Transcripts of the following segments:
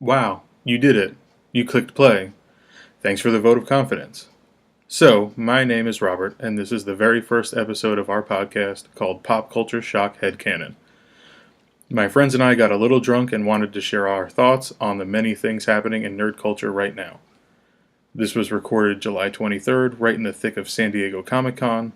Wow, you did it. You clicked play. Thanks for the vote of confidence. So, my name is Robert, and this is the very first episode of our podcast called Pop Culture Shock Headcannon. My friends and I got a little drunk and wanted to share our thoughts on the many things happening in nerd culture right now. This was recorded July 23rd, right in the thick of San Diego Comic-Con.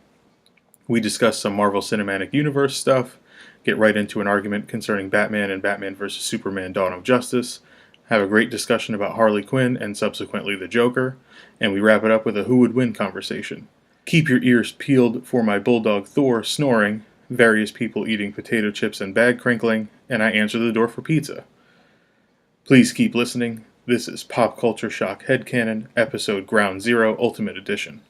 We discussed some Marvel Cinematic Universe stuff, get right into an argument concerning Batman and Batman vs. Superman Dawn of Justice, have a great discussion about Harley Quinn and subsequently the Joker, and we wrap it up with a who would win conversation. Keep your ears peeled for my bulldog Thor snoring, various people eating potato chips and bag crinkling, and I answer the door for pizza. Please keep listening. This is Pop Culture Shock Headcannon, episode Ground Zero Ultimate Edition.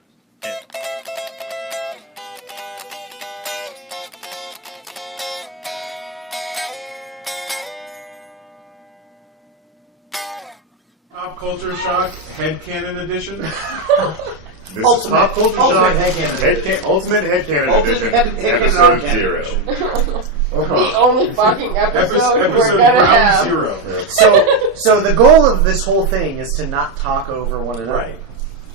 Pop Culture Shock Headcannon Edition. This is Pop Culture Shock Ultimate Headcannon Edition, episode 0. The only fucking episode we're Episode gonna Ground have. Zero. So the goal of this whole thing is to not talk over one another.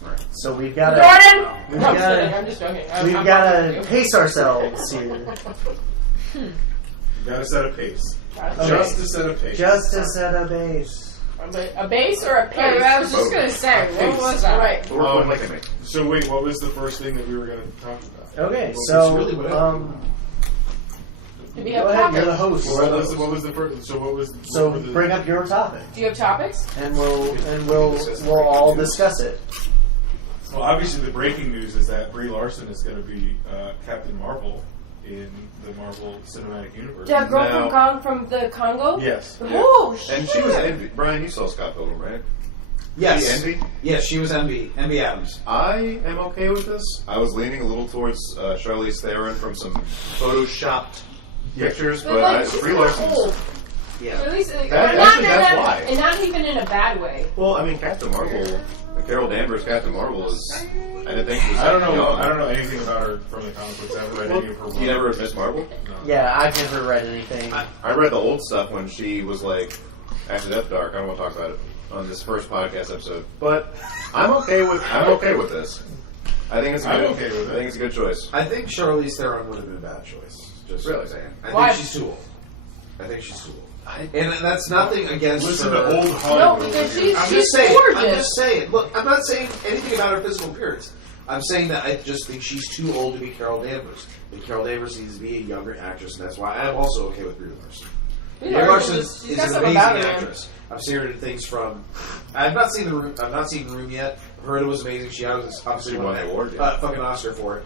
Right. So we've got Jordan! We've No, I'm gotta- kidding. I'm just joking. we've I'm got fucking to with pace ourselves here, You gotta set a pace. you. Okay. Just to set a pace. just to set a base. A base or a pace? I was just gonna say, what was that? Right. So wait, what was the first thing that we were gonna talk about? Okay, Well, so it's really whatever. Do we go have ahead. You're the topics? host. What was the first? So what was? So what were the- bring up your topic, Do you have topics? and we'll all discuss it. Well, obviously the breaking news is that Brie Larson is going to be Captain Marvel in the Marvel Cinematic Universe. The girl Now- from the Congo? Yes. Oh, shit. And she was Envy. Brian, you saw Scott Pilgrim, right? Yes. She Envy? Yes, she was Envy. Envy Adams. I am okay with this. I was leaning a little towards Charlize Theron from some photoshopped pictures, But but like, she's Brie kinda Larson's... old. Yeah. At least, like, That- not, actually, not, that's not- why. and not even in a bad way. Well, I mean, Captain Marvel, Carol Danvers Captain Marvel is... I didn't think she was I don't that know. young. I don't know anything about her from the comic books. I haven't read any of her work. You never read Miss Marvel? No. Yeah, I've never read anything. I read the old stuff when she was like after Death Dark. I don't want to talk about it on this first podcast episode, but I'm okay with this. I think it's a I'm good, okay with it. I think it's a good choice. I think Charlize Theron would have been a bad choice. Just Really? saying. I Why? think she's too old. I think she's too old. And that's nothing against Listen her. to old No, Hollywood. because over here. I'm she's just saying. gorgeous. I'm just saying. Look, I'm not saying anything about her physical appearance. I'm saying that I just think she's too old to be Carol Danvers. And Carol Danvers needs to be a younger actress, and that's why I'm also okay with Brie Larson. Brie Brie Larson she's is got an something amazing about her, man. actress. I've seen her in things from. I've not seen the Room. I've not seen the Room yet. I've heard it was amazing. She obviously She won the award, yeah. fucking Oscar for it.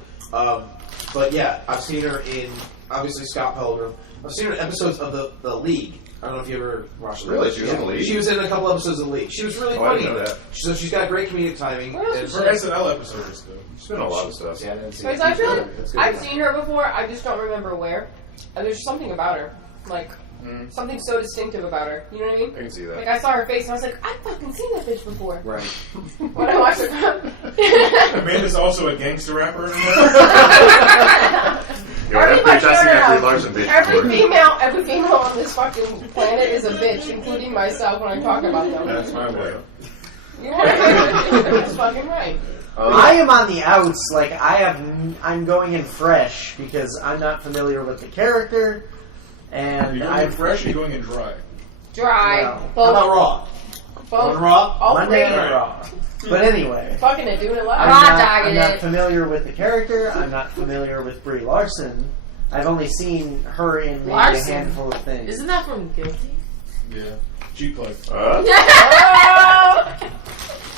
But yeah, I've seen her in obviously Scott Pilgrim. I've seen her in episodes of the League. I don't know if you ever watched the Really? League. She was in The League? She was in a couple episodes of the League. She was really Oh, I funny. didn't know that. So she's got great comedic timing. Where else and is Her SNL episode is good. She's been in a lot of stuff. Yeah, I didn't see Because it. I feel like It's good. I've seen her before, I just don't remember where. And there's something about her. Like, something so distinctive about her. You know what I mean? I can see Like, that. I saw her face and I was like, I've fucking seen that bitch before. Right. When I watched her. Amanda's also a gangster rapper. Yeah, Every that bitch has to get Brie no. Larson bitch. Every female on this fucking planet is a bitch, including myself when I talk about them. That's my way. You're right. That's fucking right. I am on the outs. Like I'm going in fresh because I'm not familiar with the character, and You're going in I've fresh or you're going in dry? Dry. Well, How Both. about Raw? Both. On Raw? All Monday three. Night Raw. But anyway, Fucking it, doing it live. I'm not familiar with the character. I'm not familiar with Brie Larson. I've only seen her in maybe Larson? a handful of things. Isn't that from Guilty? Yeah. Cheap plug. Oh!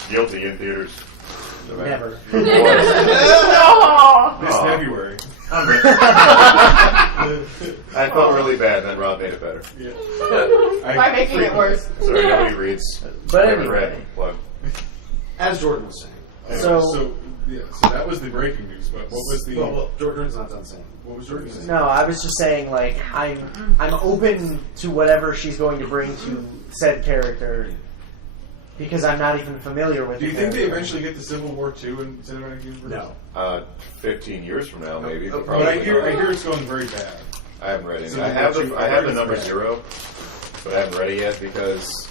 Guilty in theaters. Never. No! This Aw. February. I felt really bad, and then Rob made it better. Yeah. By making it worse. Sorry, nobody reads. But Never anyway, read. Plug. As Jordan was saying. So- So that was the breaking news. But what was the? Well, Jordan's not done saying. What was Jordan saying? no, I was just saying like I'm open to whatever she's going to bring to said character because I'm not even familiar with. Do you the think they character. eventually get to Civil War II in Cinematic Universe? No. 15 years from now, maybe. But But I probably hear not. it's going very bad. I haven't read it. So I have you- the number it's bad. 0, but I haven't read it yet because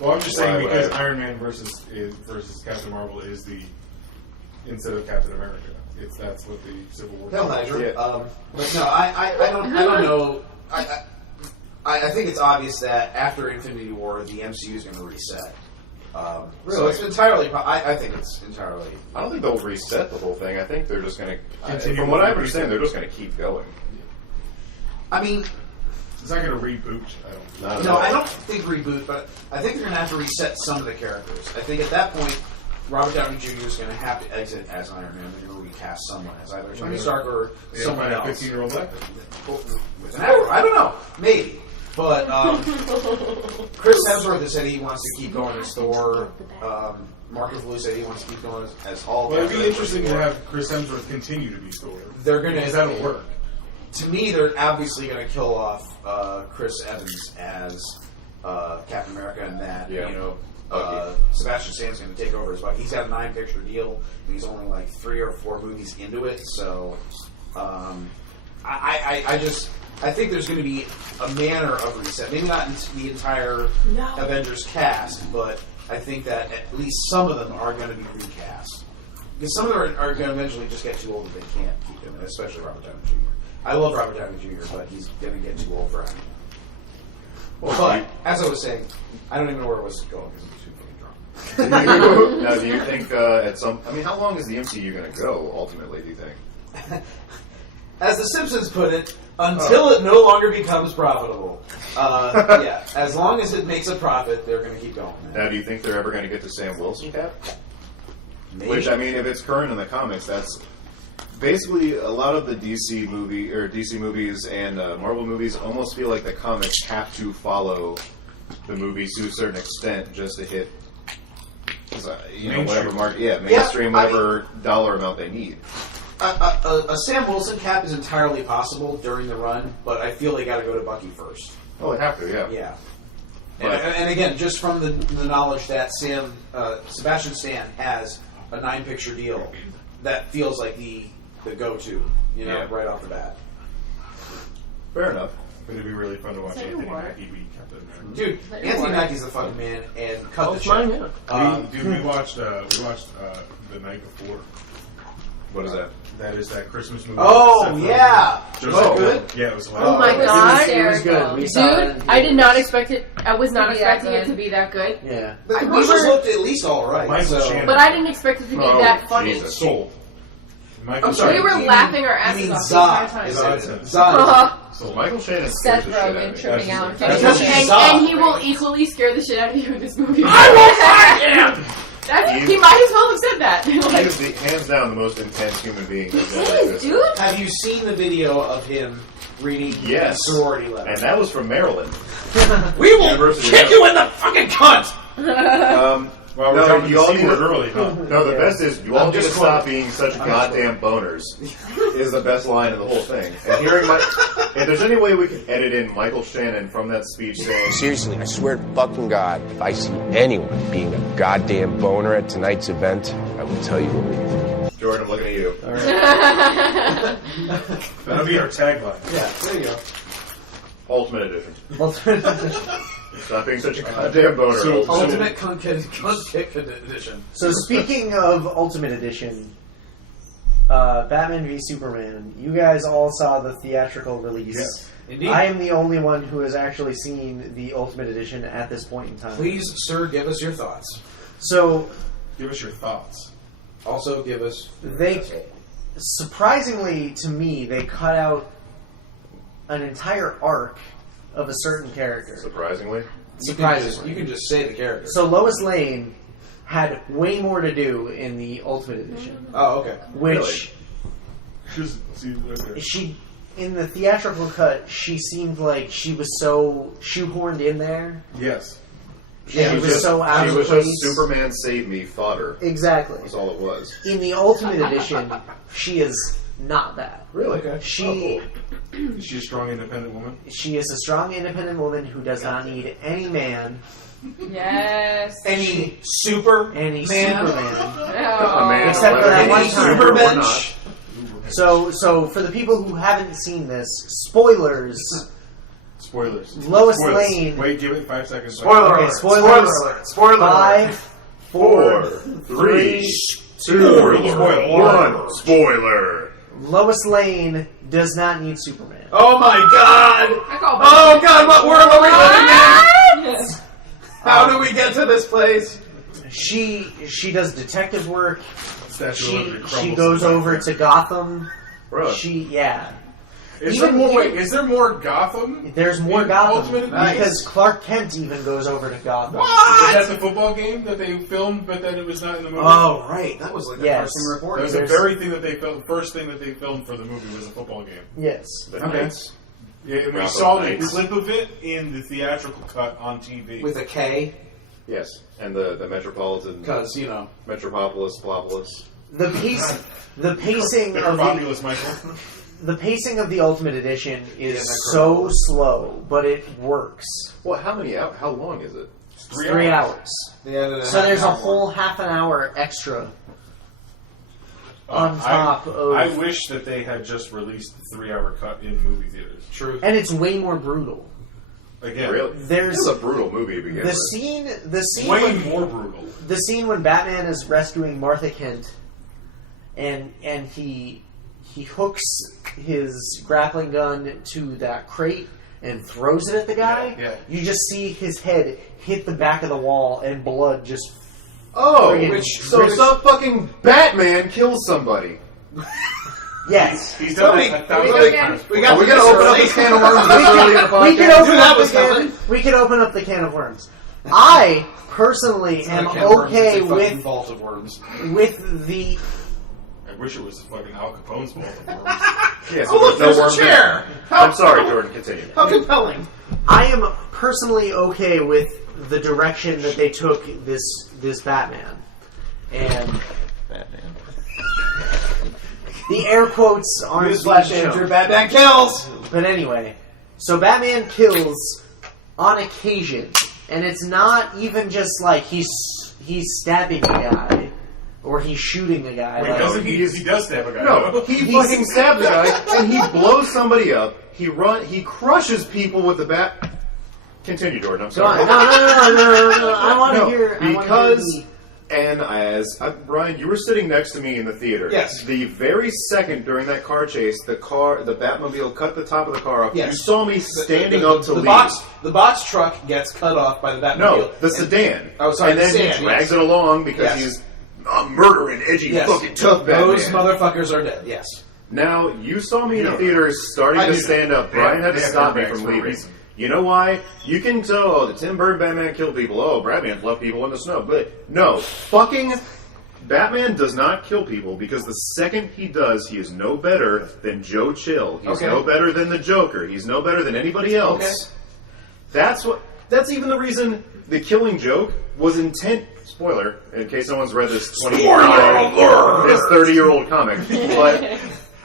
Well, I'm just Why saying would because I- Iron Man versus Captain Marvel is the instead of Captain America. That's what the Civil War. Hell, Nigel. Yeah. But no, I don't know. I think it's obvious that after Infinity War, the MCU is going to reset. So Really? it's entirely. I think it's entirely. I don't think they'll reset the whole thing. I think they're just going to. Continue From what with I the understand, reset. they're just going to keep going. I mean, It's not going to reboot. Not at no, all. I don't think reboot, but I think they're going to have to reset some of the characters. I think at that point, Robert Downey Jr. is going to have to exit as Iron Man. They're going to recast someone as either Tony Stark or They someone find a else. 15-year-old actor. With an actor. I don't know. Maybe. But Chris Hemsworth has said he wants to keep going as Thor. Mark Ruffalo said he wants to keep going as Hulk. Well, it'd be interesting to have Chris Hemsworth continue to be Thor. They're going Because that'll work. To me, they're obviously going to kill off Chris Evans as Captain America, and that Yeah. Sebastian Stan's going to take over as well. He's got a 9-picture deal, and he's only like 3 or 4 movies into it. So, I think there's going to be a manner of reset. Maybe not in the entire Avengers cast, but I think that at least some of them are going to be recast. Because some of them are going to eventually just get too old that they can't keep doing it, especially Robert Downey Jr. I love Robert Downey Jr., but he's going to get too old for Iron Man. But, as I was saying, I don't even know where I was going because I'm too fucking drunk. Now, do you think at some... I mean, how long is the MCU going to go, ultimately, do you think? As The Simpsons put it, until it no longer becomes profitable. Yeah, as long as it makes a profit, they're going to keep going. Now, do you think they're ever going to get to Sam Wilson Cap? Maybe. Which, I mean, if it's current in the comics, that's... Basically, a lot of the DC movies and Marvel movies almost feel like the comics have to follow the movies to a certain extent just to hit, whatever mainstream, whatever dollar amount they need. A Sam Wilson cap is entirely possible during the run, but I feel they got to go to Bucky first. Oh, they have to, yeah. Yeah. But- And again, just from the knowledge that Sebastian Stan has a 9-picture deal, that feels like the go-to, right off the bat. Fair enough. But it'd be really fun to watch Is that Anthony your water? Mackie be Captain America. Dude, that your Anthony water? Mackie's the fucking man, and cut the it's shit. mine, We watched the night before. What is that? That is that Christmas movie. Oh, Set for- yeah! Just Was it good? Yeah, it was Oh my hilarious. God. It was good. We saw it. Dude, I did not expect it. I was not To be that expecting it good. to be that good. Yeah. The We commercials were- looked at least alright. Michael So. Shannon. But I didn't expect it to be Oh, that funny. Jesus. Sold. Michael I'm sorry. We were you mean- laughing our You asses mean off the Zod? entire Is time. it? Zod. Zod. Sold. Michael Shannon Seth scares the shit out of Rogen me. tripping out. Because he's And Zod. he will equally scare the shit out of you in this movie. I will fight him! He might as well have said that. He Like, is hands down the most intense human being that's he ever is, existed. dude. Have you seen the video of him reading Yes. sorority letter? And that was from Maryland. We will University kick of- you in the fucking cunt! Well, we're No, jumping you the all C need word to- early, huh? No, the best is you all I'm need to just stop quoting. being such I'm goddamn boners. Is the best line in the whole thing. And hearing if there's any way we can edit in Michael Shannon from that speech saying, Seriously, I swear to fucking God, if I see anyone being a goddamn boner at tonight's event, I will tell you immediately. Jordan, I'm looking at you. That'll be our tagline. Yeah, there you go. Ultimate edition. Well, Stop being such a goddamn boner. So- Ultimate cunt kick edition. so speaking of Ultimate Edition, Batman v Superman, you guys all saw the theatrical release. Yes. Indeed. I am the only one who has actually seen the Ultimate Edition at this point in time. Please, sir, give us your thoughts. So Give us your thoughts. Also, give us... they, surprisingly to me, they cut out an entire arc of a certain character. Surprisingly. Surprisingly. You can just say the character. So Lois Lane had way more to do in the Ultimate Edition, Oh, okay. which Just see, okay. she, in the theatrical cut, she seemed like she was so shoehorned in there. Yes. She was just, so out she of was place. just Superman save me fodder. Exactly. That's all it was. In the Ultimate Edition, she is not that. Really? Okay. She Is she a strong, independent woman? she is a strong, independent woman who does not need any man, Yes. Any super any man? Superman. Oh. A man, Except for that whether one he's time. super or Superbench? not. So for the people who haven't seen this, spoilers. Spoilers. Lois Spoilers. Lane. Wait, give it 5 seconds. Spoiler Okay, alert. spoilers. Spoiler alert. Spoiler alert. 5, 4, 3, 2, Spoiler. 1. Spoiler. Lois Lane does not need Superman. Oh my god! I call Oh god, what world are we living in? What? How do we get to this place? She does detective work. Statue of She Liberty crumbles goes in the over to Gotham. Really? Is there more Gotham? There's more in Gotham Ultimate Nice. because Clark Kent even goes over to Gotham. Is that the football game that they filmed, but then it was not in the movie? Oh, right. That was like the Yes. first thing That reported. was the there's- very thing that they filmed. First thing that they filmed for the movie was a football game. Yes. The Okay. Knights. Yeah, and we Gotham saw the Knights. clip of it in the theatrical cut on TV. With a K, Yes. And the Metropolitan. because, you know. Metropolis, Plopolis. The pacing They're of populous, Michael. the pacing of the Ultimate Edition is Yeah, they're so slow, but it works. Well, how long is it? 3 hours. So there's a whole half an hour extra on top of, I wish that they had just released the 3-hour cut in movie theaters. True. and it's way more brutal. Again, Really? There's It's a brutal movie to begin the with. scene way when, more brutal. the scene when Batman is rescuing Martha Kent, and he hooks his grappling gun to that crate and throws it at the guy. Yeah. You just see his head hit the back of the wall and blood just. Oh, Friggin' so some fucking Batman kills somebody. Yes. He's done it Somebody- 1,000 times. We Are got we going to open up this can of worms this early in the podcast? We can open That up was the can. coming. We can open up the can of worms. I personally am okay with Vault of Worms. the. I wish it was fucking Al Capone's fault. Yes, Oh, look, there's a worms in chair. it. I'm sorry, Jordan. Continue. How compelling. I am personally okay with the direction that they took this Batman, and the air quotes aren't Newsflash, being Andrew. shown. Batman kills. But anyway, so Batman kills on occasion, and it's not even just like he's stabbing a guy or he's shooting a guy. Wait, like, doesn't he? He does stab a guy. No, he fucking stabs a guy and he blows somebody up. He crushes people with the bat. Continue, Jordan. I'm Go on. sorry. No. I want to No, hear. because and as Brian, you were sitting next to me in the theater. Yes. The very second during that car chase, the Batmobile cut the top of the car off. Yes. You saw me standing up to the leave. The box truck gets cut off by the Batmobile. No, the sedan. Oh, sorry, And the then sedan, he drags yes. it along because Yes. he's a murdering, edgy, Yes. fucking tough Batman. Those motherfuckers are dead. Yes. Now, you saw me in the Yeah. theater starting I to knew stand that. up. Brian had to They have stop me airbags from for a leaving. reason. You know why? You can tell, oh, the Tim Burton Batman killed people. Oh, Batman left people in the snow. But no, fucking Batman does not kill people because the second he does, he is no better than Joe Chill. He's Okay. no better than the Joker. He's no better than anybody else. Okay. That's even the reason the Killing Joke was intent. Spoiler, in case no one's read this 30-year-old comic. But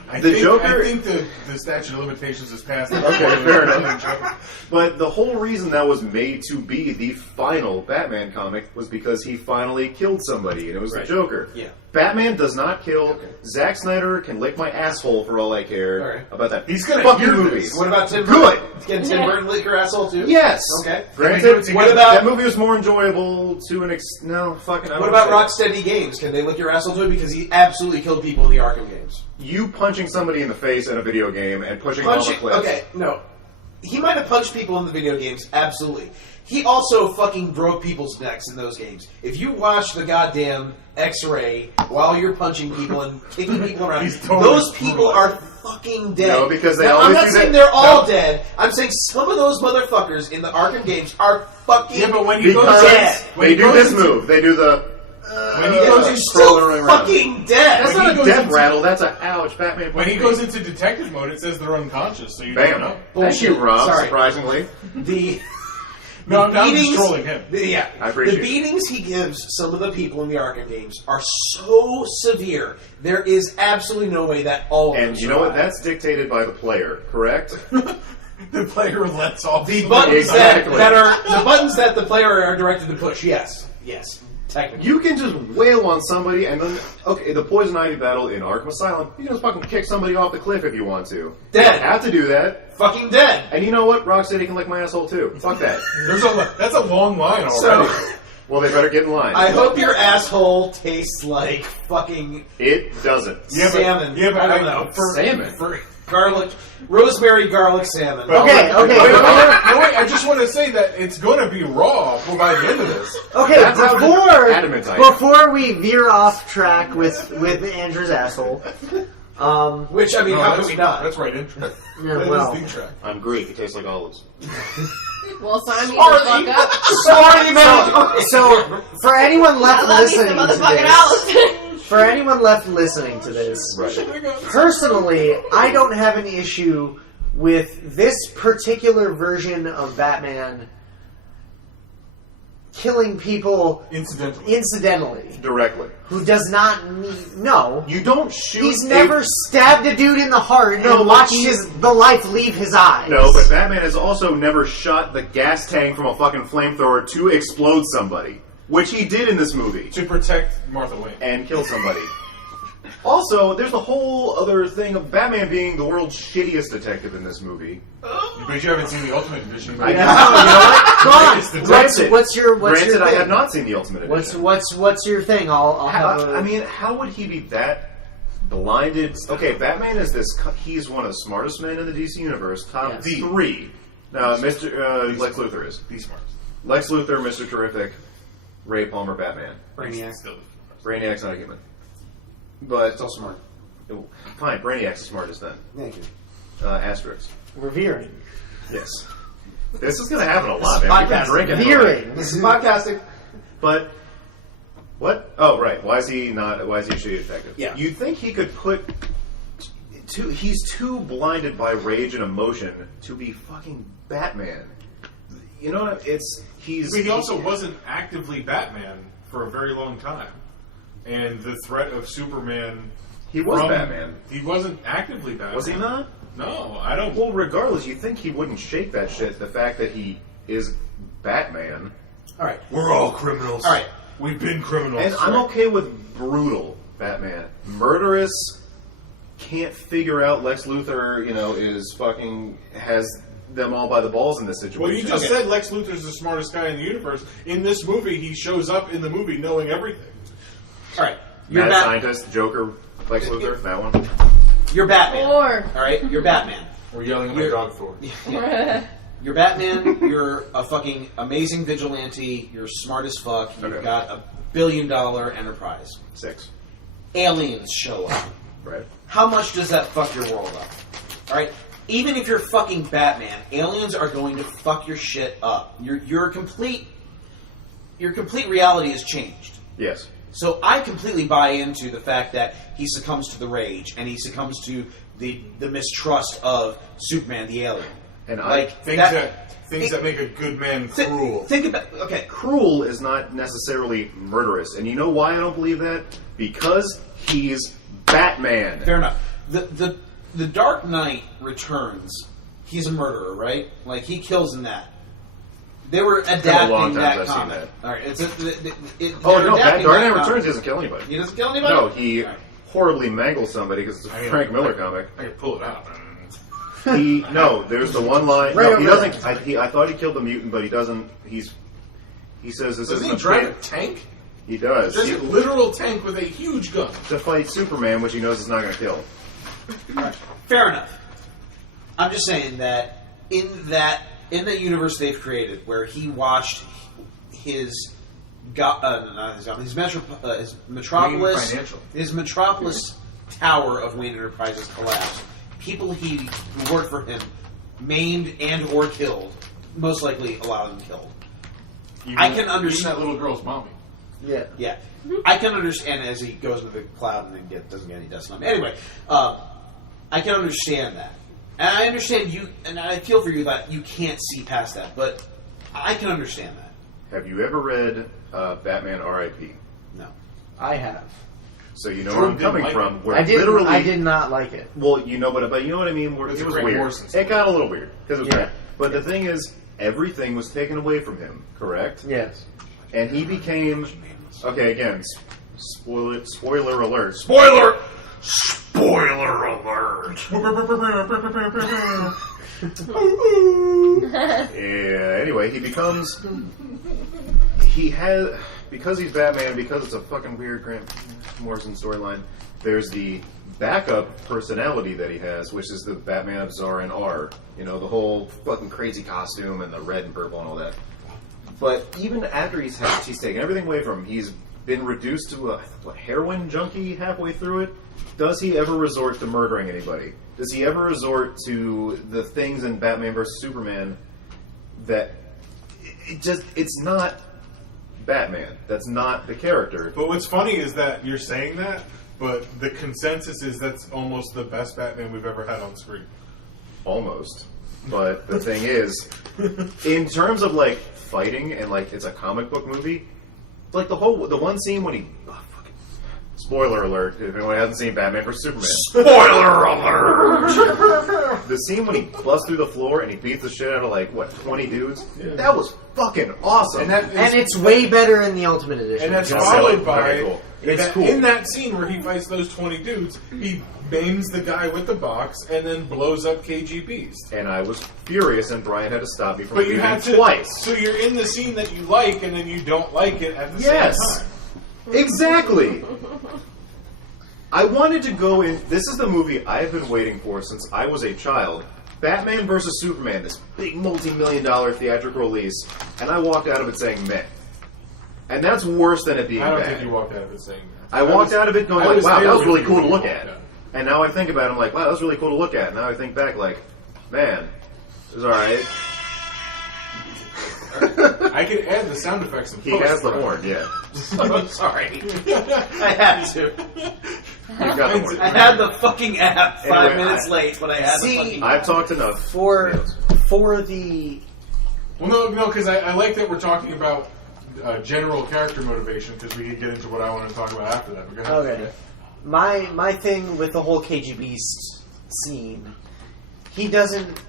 I The think, Joker- I think the statute of limitations is past. Okay, fair enough. But the whole reason that was made to be the final Batman comic was because he finally killed somebody, and it was Right. the Joker. Yeah. Batman does not kill. Okay. Zack Snyder can lick my asshole for all I care All right. about that. He's gonna fucking hear movie. this. What about Tim Good. Burton? Can Tim Burton lick your asshole too? Yes. Okay. Granted, What about- that movie was more enjoyable to an no fucking. I What don't about say- Rocksteady Games? Can they lick your asshole too? Because he absolutely killed people in the Arkham games. You punching somebody in the face in a video game and pushing them off a Punching. cliff. Okay, no. He might have punched people in the video games, absolutely. He also fucking broke people's necks in those games. If you watch the goddamn X-ray while you're punching people and kicking people around, He's totally those people brutal. are fucking dead. No, because they Now, always I'm not do saying that- they're all No. dead. I'm saying some of those motherfuckers in the Arkham games are fucking Yeah, but when he goes, Because dead. when they he do goes this into- move. They do the. When he goes They're into still around. fucking dead. That's When not he a goes death into- rattle. That's a ouch. Batman. when he goes into detective mode, it says they're unconscious, so you Bam. don't know. Thank you, Rob. Sorry. Surprisingly. The No, I'm just beatings- trolling him. Yeah, I appreciate the it. beatings he gives some of the people in the Arkham games are so severe. There is absolutely no way that all of them And you know what? survive. That's dictated by the player, correct? The player lets off The buttons Exactly. that are the buttons that the player are directed to push. Yes, yes. Technically. You can just wail on somebody and then, okay, the Poison Ivy battle in Arkham Asylum, you can just fucking kick somebody off the cliff if you want to. Dead. You don't have to do that. Fucking dead. And you know what? Rocksteady can lick my asshole too. Fuck that. That's a long line already. So, Well, they better get in line. I hope your asshole tastes like fucking It doesn't. salmon. Yeah, but I don't know. Salmon? For, Garlic, rosemary garlic salmon. Okay. no, wait, I just want to say that it's going to be raw by the end of this. Okay, That's how adamant I am. before we veer off track with Andrew's asshole, Which, I mean, how can we not? That's right, intro. Yeah, That well. is the track. I'm Greek. It tastes like olives. Well, sign me the fuck up. Sorry, man. so for anyone left I love me some listening to motherfucking this, for anyone left listening to this, Right. personally, I don't have an issue with this particular version of Batman killing people incidentally, Directly. who does not need. No, You don't shoot. he's never stabbed a dude in the heart No, and watched he- the life leave his eyes. No, but Batman has also never shot the gas tank from a fucking flamethrower to explode somebody, which he did in this movie, To protect Martha Wayne. and kill somebody. Also, there's the whole other thing of Batman being the world's shittiest detective in this movie. But you haven't seen the Ultimate Edition. I But know, Go on. It's the What's your Granted, I thing? have not seen the Ultimate Edition. What's your thing? I'll have a... I mean, how would he be that blinded? Okay, Batman is this. He's one of the smartest men in the DC universe. Top Yes. 3. Mr. Lex Luthor is the smartest. Lex Luthor, Mr. Terrific, Ray Palmer, Batman. Brainiac. Still Brainiac's not a human, but It's all smart. fine. Brainiac's the smartest then. Thank you. Asterisk. Revering. Yes. This is going to happen a lot, This man. is We've been podcasting. drinking. Revering. This is podcasting. But what? Oh, right. Why is he not? Why is he a shitty detective? Yeah. You'd think he could put. He's too blinded by rage and emotion to be fucking Batman. You know what? He's. But he also wasn't actively Batman for a very long time. And the threat of Superman... He was Batman. He wasn't actively Batman. Was he not? No, I don't... Well, regardless, you'd think he wouldn't shake that shit. The fact that he is Batman. All right. We're all criminals. All right. We've been criminals. And I'm okay with brutal Batman. Murderous, can't figure out Lex Luthor, is fucking, has them all by the balls in this situation. Well, you just Okay. said Lex Luthor's the smartest guy in the universe. In this movie, he shows up in the movie knowing everything. All right. You're Mad Scientist, Joker, Lex Luthor, that one. You're Batman. Or All right. You're Batman. We're yelling at my dog for it. You're Batman. You're a fucking amazing vigilante. You're smart as fuck. You've Okay. got $1 billion enterprise. 6. Aliens show up. Right. How much does that fuck your world up? All right. Even if you're fucking Batman, aliens are going to fuck your shit up. Your complete reality has changed. Yes. So I completely buy into the fact that he succumbs to the rage and he succumbs to the mistrust of Superman, the alien. And Things that make a good man cruel. Think about Cruel is not necessarily murderous. And you know why I don't believe that? Because he's Batman. Fair enough. The Dark Knight Returns. He's a murderer, right? Like he kills in that. They were been a adapting long time that since I've seen comic. that. All right, Oh, no, adapting Dark that Knight comic. Returns doesn't kill anybody. He doesn't kill anybody. No, he All right. horribly mangles somebody because it's a Frank Miller comic. I can pull it out. There's the one line. Right No, he over doesn't. I thought he killed the mutant, but he doesn't. He says this Doesn't isn't he a drive a pit. tank? He does. There's a literal tank with a huge gun. To fight Superman, which he knows is not going to kill. Fair enough. I'm just saying that in the universe they've created, where he watched his Metropolis, Wayne Financial. his Metropolis Tower of Wayne Enterprises collapse. People who worked for him maimed and or killed, most likely a lot of them killed. I can understand that little girl's mommy. Yeah. Yeah, I can understand as he goes into the cloud and then doesn't get any dust on him. Anyway, I can understand that, and I understand you, and I feel for you that you can't see past that, but I can understand that. Have you ever read Batman R.I.P.? No, I have. So you know Jordan where I'm coming didn't like from. Where I literally, did not like it. Well, but you know what I mean. Where It's it a was Grant weird. Morrison story. It got a little weird because it was Yeah. weird. But the thing is, everything was taken away from him. Correct. Yes. And he became confidence. Okay, again, spoiler alert. Spoiler! Spoiler alert! Yeah, anyway, because he's Batman, because it's a fucking weird Grant Morrison storyline, there's the backup personality that he has, which is the Batman of Zarin R. You know, the whole fucking crazy costume and the red and purple and all that. But even after he's taken everything away from him, he's been reduced to a heroin junkie halfway through it. Does he ever resort to murdering anybody? Does he ever resort to the things in Batman vs. Superman that it's not Batman. That's not the character. But what's funny is that you're saying that, but the consensus is that's almost the best Batman we've ever had on screen. Almost. But the thing is, in terms of like fighting and like it's a comic book movie, like the one scene when he spoiler alert, if anyone hasn't seen Batman vs. Superman. Spoiler alert! The scene when he busts through the floor and he beats the shit out of 20 dudes? Yeah. That was fucking awesome. And it's way better in the Ultimate Edition. And that's followed by cool. In that scene where he fights those 20 dudes, he maims the guy with the box and then blows up KG Beast. And I was furious, and Brian had to stop me from doing it twice. So you're in the scene that you like, and then you don't like it at the same time. Exactly. I wanted to go in. This is the movie I've been waiting for since I was a child. Batman vs. Superman, this big multi-million-dollar theatrical release, and I walked out of it saying meh. And that's worse than it being bad. I don't think you walked out of it saying meh. I walked out of it going wow, that was really cool to look at. And now I think about it, I'm like, wow, that was really cool to look at. Now I think back like, man, it was alright. I can add the sound effects. He has the horn, yeah. I'm sorry. I had to. You got the horn. I had the fucking app 5 minutes late, but I had the fucking I've talked enough. For the... Well, no, because I like that we're talking about general character motivation, because we can get into what I want to talk about after that. But go ahead. Okay. My thing with the whole KG Beast scene, he doesn't...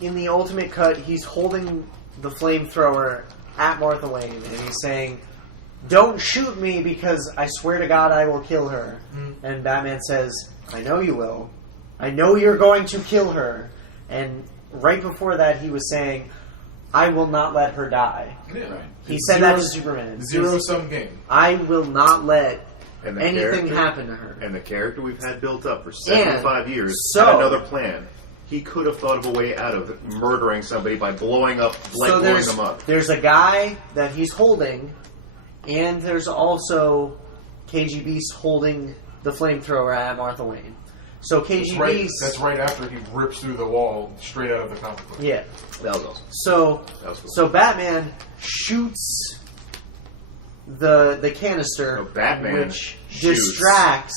In the Ultimate Cut, he's holding the flamethrower at Martha Wayne, and he's saying, "Don't shoot me because I swear to God I will kill her." And Batman says, "I know you will. I know you're going to kill her." And right before that, he was saying, "I will not let her die." Yeah. He said that to Superman. Zero-sum game. I will not let anything happen to her. And the character we've had built up for 75 years had another plan. He could have thought of a way out of murdering somebody by blowing them up. There's a guy that he's holding, and there's also KG Beast holding the flamethrower at Martha Wayne. So KG Beast... That's right after he rips through the wall straight out of the comic book. Yeah. That was awesome. So Batman shoots the canister, which distracts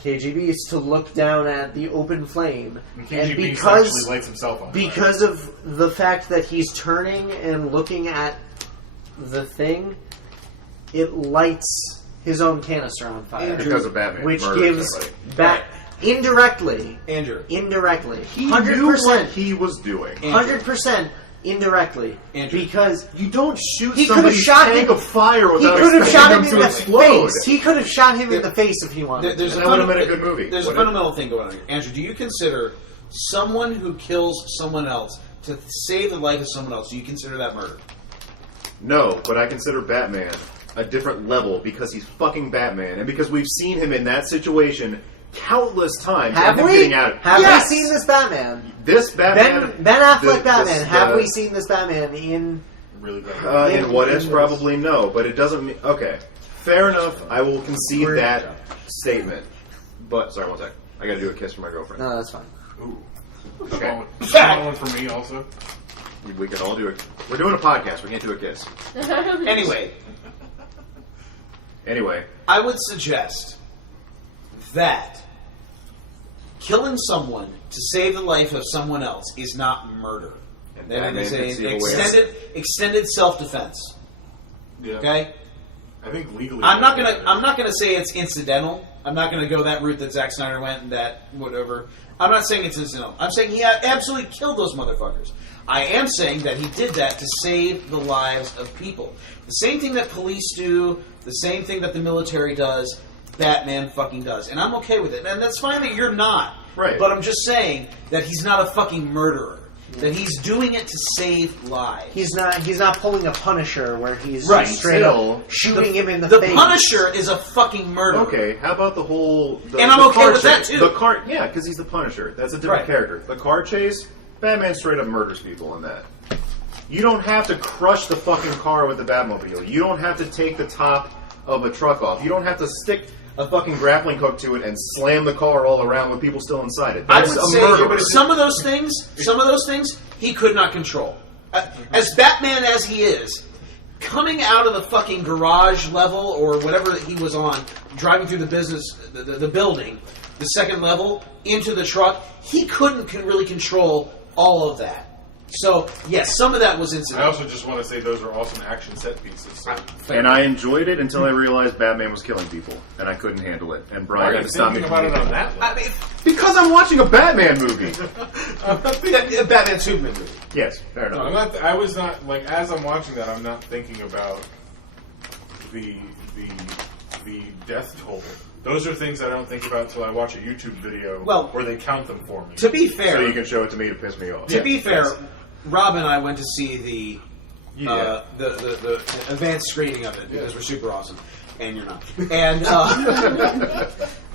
KG Beast to look down at the open flame, and because actually lights himself on because of the fact that he's turning and looking at the it lights his own canister on fire. Because of Batman, which gives indirectly. He knew what he was doing. 100%. Indirectly, because you don't shoot somebody's tank of fire without expecting them to explode. He could have shot him in the face if he wanted. That would have been a good movie. There's a fundamental thing going on here. Andrew, do you consider someone who kills someone else to save the life of someone else, do you consider that murder? No, but I consider Batman a different level because he's fucking Batman, and because we've seen him in that situation countless times. Have we? Have we seen this Batman? This Batman, Ben Affleck Batman. Have we seen this Batman in? Really bad. In What If, probably no, but it doesn't mean. Okay, fair enough. I will concede that statement. But sorry, one sec. I got to do a kiss for my girlfriend. No, that's fine. Ooh. Okay. One for me also. We can all do it. We're doing a podcast. We can't do a kiss. Anyway, I would suggest that killing someone to save the life of someone else is not murder. That is an extended self-defense. Yeah. Okay? I think legally. I'm not gonna say it's incidental. I'm not gonna go that route that Zack Snyder went and that whatever. I'm not saying it's incidental. I'm saying he absolutely killed those motherfuckers. I am saying that he did that to save the lives of people. The same thing that police do, the same thing that the military does, Batman fucking does. And I'm okay with it. And that's fine that you're not. Right. But I'm just saying that he's not a fucking murderer. That he's doing it to save lives. He's not pulling a Punisher where he's Right. just straight up shooting him in the face. The Punisher is a fucking murderer. Okay, how about the whole... And I'm okay with that, too. Yeah, because he's the Punisher. That's a different character. The car chase, Batman straight up murders people in that. You don't have to crush the fucking car with the Batmobile. You don't have to take the top of a truck off. You don't have to stick a fucking grappling hook to it and slam the car all around with people still inside it. I That's would a say murder. some of those things, he could not control. As Batman as he is, coming out of the fucking garage level or whatever that he was on, driving through the building, the second level, into the truck, he couldn't really control all of that. So, yes, some of that was I incidental. also just want to say those are awesome action set pieces. So. And I enjoyed it until I realized Batman was killing people, and I couldn't handle it. And Why Brian are had you to stop me thinking from about it making on that level? I mean, Because I'm watching a Batman movie. a Batman Superman movie. Yes, fair No, enough. I was not, like, as I'm watching that, I'm not thinking about the death toll. Those are things I don't think about until I watch a YouTube video where they count them for me. To be fair, So you can show it to me to piss me off. to be fair, Rob and I went to see the advanced screening of it because we're super awesome, and you're not. And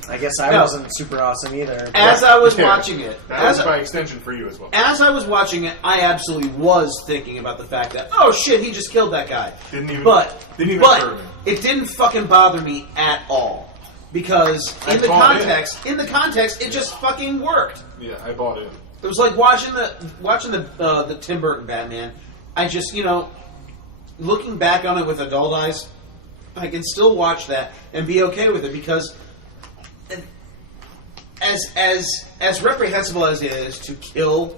I guess I wasn't super awesome either. as I was watching it, That was by extension for you as well. as I was watching it, I absolutely was thinking about the fact that, oh shit, he just killed that guy. Didn't even But hurt me. it didn't fucking bother me at all because in the context, it just fucking worked. Yeah, I bought it. It was like watching the Tim Burton Batman. I just, looking back on it with adult eyes, I can still watch that and be okay with it because as reprehensible as it is to kill,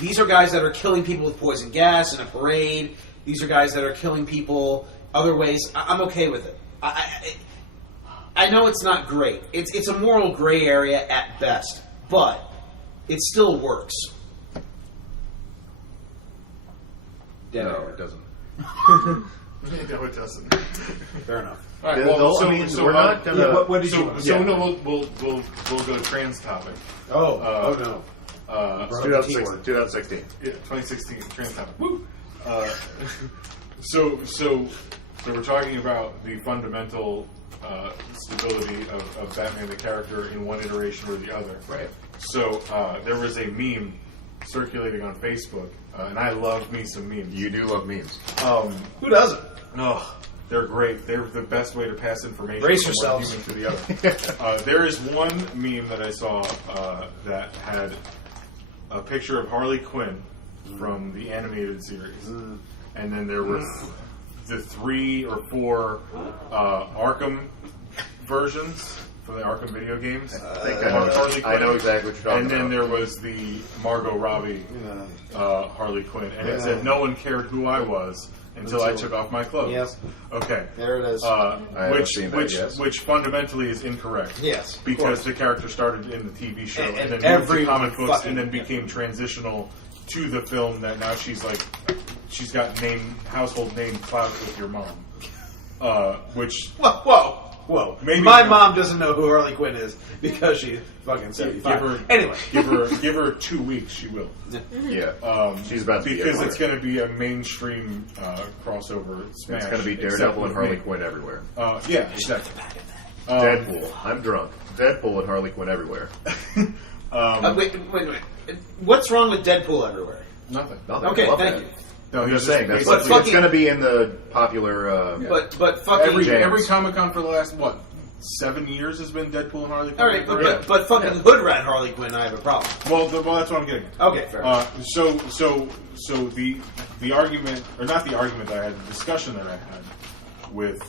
these are guys that are killing people with poison gas in a parade. These are guys that are killing people other ways. I'm okay with it. I know it's not great. It's a moral gray area at best, but it still works. No, it doesn't. No, it doesn't. Fair enough. All right, we're not gonna. Yeah, what did you want to say? we'll go to trans topic. Oh no. 2016. Yeah, 2016 trans topic. Woo! So we're talking about the fundamental stability of Batman the character in one iteration or the other. Right. So there was a meme circulating on Facebook, and I love me some memes. You do love memes. Who doesn't? No, they're great. They're the best way to pass information Brace from yourselves. one human to the other. There is one meme that I saw that had a picture of Harley Quinn from the animated series, and then there were the 3 or 4 Arkham versions from the Arkham video games. I think I know exactly what you're talking about. And then there was the Margot Robbie Harley Quinn, and it said no one cared who I was until I took off my clothes. Yep. Okay. There it is. Which fundamentally is incorrect. Yes, because the character started in the TV show and then moved every to comic books fucking- and then became transitional to the film that now she's got household name clout with your mom. Which Whoa. Maybe my mom doesn't know who Harley Quinn is because she's fucking 75. Anyway. give her 2 weeks, she will. Yeah. She's about to because be it's going to be a mainstream crossover smash. It's going to be Daredevil and Harley Quinn everywhere. Yeah, exactly. Deadpool. I'm drunk. Deadpool and Harley Quinn everywhere. Wait. What's wrong with Deadpool everywhere? Nothing. Okay, I love thank that. you. No, I'm he's just saying that's But it's fucking- going to be in the popular. But fucking every Comic-Con for the last 7 years has been Deadpool and Harley Quinn. all right, but fucking Hood Rat Harley Quinn, I have a problem. Well, that's what I'm getting at. Okay, fair. So the argument, or not the argument that I had, the discussion that I had with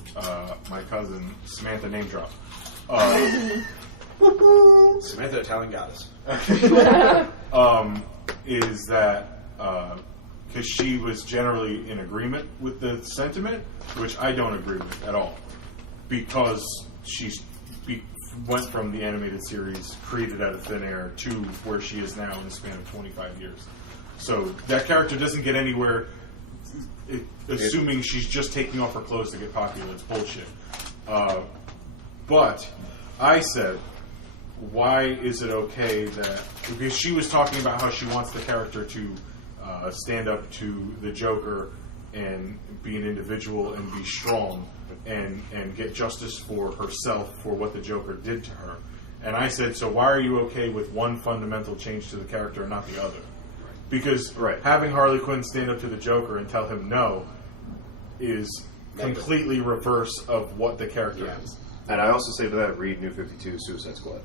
my cousin Samantha, name drop. Samantha, Italian goddess. Is that because she was generally in agreement with the sentiment, which I don't agree with at all, because she went from the animated series created out of thin air to where she is now in the span of 25 years. So that character doesn't get anywhere assuming she's just taking off her clothes to get popular. It's bullshit. But I said, why is it okay that... Because she was talking about how she wants the character to stand up to the Joker and be an individual and be strong and get justice for herself for what the Joker did to her. And I said, so why are you okay with one fundamental change to the character and not the other? Because having Harley Quinn stand up to the Joker and tell him no is completely reverse of what the character is. And I also say to that, read New 52 Suicide Squad.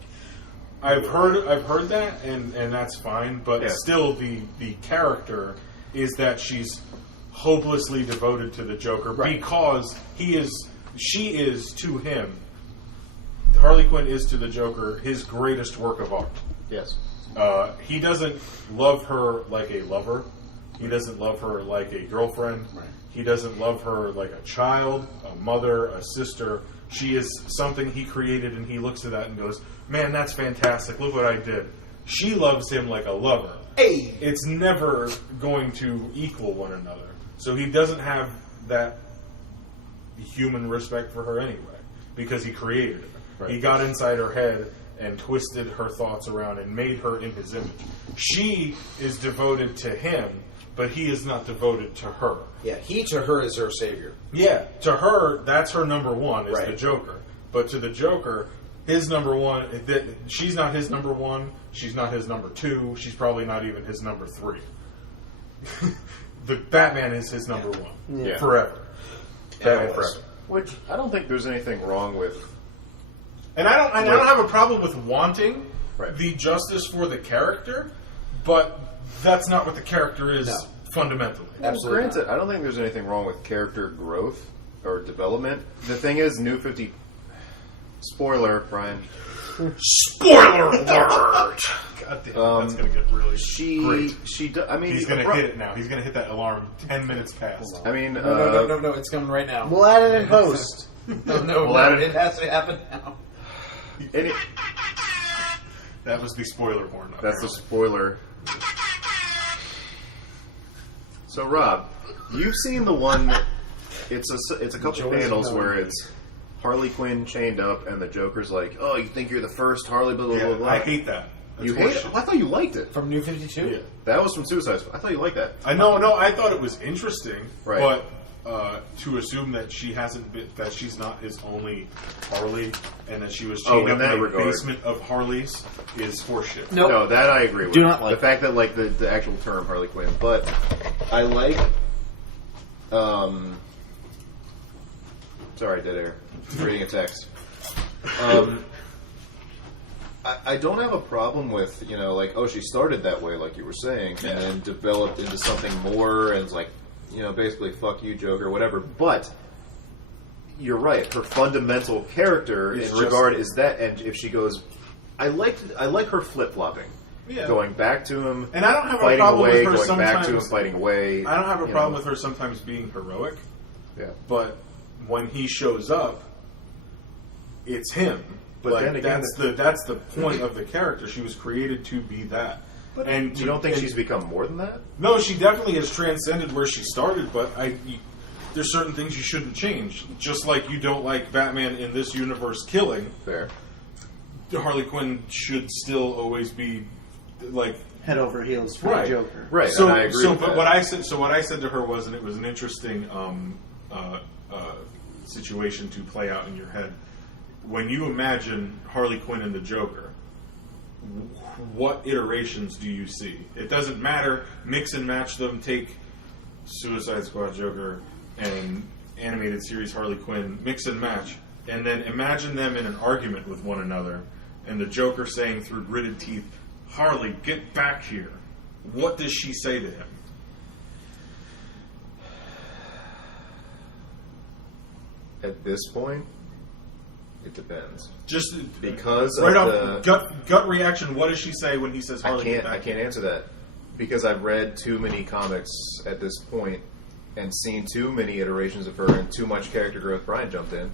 I've heard that, and that's fine. But still, the character is that she's hopelessly devoted to the Joker because she is to him. Harley Quinn is to the Joker his greatest work of art. Yes. He doesn't love her like a lover. He doesn't love her like a girlfriend. Right. He doesn't love her like a child, a mother, a sister. She is something he created, and he looks at that and goes, man, that's fantastic. Look what I did. She loves him like a lover. Hey! It's never going to equal one another. So he doesn't have that human respect for her anyway, because he created her. Right. He got inside her head and twisted her thoughts around and made her in his image. She is devoted to him, but he is not devoted to her. Yeah, he to her is her savior. Yeah, to her, that's her number one, is the Joker. But to the Joker, his number one, she's not his number one, she's not his number two, she's probably not even his number three. The Batman is his number one. Yeah. Forever. Batman forever. Which, I don't think there's anything wrong with... And I don't have a problem with wanting the justice for the character, but that's not what the character is fundamentally. Absolutely. Granted, I don't think there's anything wrong with character growth or development. The thing is, New 50... Spoiler, Brian. Spoiler alert! God damn, that's going to get really great. I mean... He's going to hit it now. He's going to hit that alarm 10 minutes past. I mean... No, it's coming right now. We'll add it in post. It has to happen now. That was the spoiler horn. That's the spoiler. So, Rob, you've seen the one... It's a couple panels where it's Harley Quinn chained up, and the Joker's like, "Oh, you think you're the first Harley?" Blah blah blah. Blah. I hate that. That's you hate it? I thought you liked it From New 52. Yeah. That was from Suicide Squad. I thought you liked that. No, I thought it was interesting, right. But to assume that that she's not his only Harley, and that she was chained up in a basement of Harleys is horseshit. Nope. No, that I agree with. Do not like the fact that like the actual term Harley Quinn, but I like. Sorry, dead air. Reading a text. I don't have a problem with, like, oh, she started that way, like you were saying, and then developed into something more, and it's like, basically, fuck you, Joker, whatever. But you're right. Her fundamental character in regard is that, and if she goes, I like her flip flopping, going back to him, and I don't have fighting a problem away, with her going sometimes, back to him, fighting away. I don't have a problem with her sometimes being heroic. Yeah, but when he shows up, it's him. But like, then again, that's the point of the character. She was created to be that. But and you don't think she's become more than that? No, she definitely has transcended where she started. But there's certain things you shouldn't change. Just like you don't like Batman in this universe killing. Fair. Harley Quinn should still always be like head over heels for the Joker. Right. So, and I agree with but that. what I said to her was, and it was an interesting situation to play out in your head. When you imagine Harley Quinn and the Joker, what iterations do you see? It doesn't matter. Mix and match them. Take Suicide Squad Joker and animated series Harley Quinn. Mix and match. And then imagine them in an argument with one another. And the Joker saying through gritted teeth, Harley, get back here. What does she say to him? At this point, it depends. Just because right of off gut reaction. What does she say when he says Harley? I can't answer that because I've read too many comics at this point and seen too many iterations of her and too much character growth. Brian jumped in.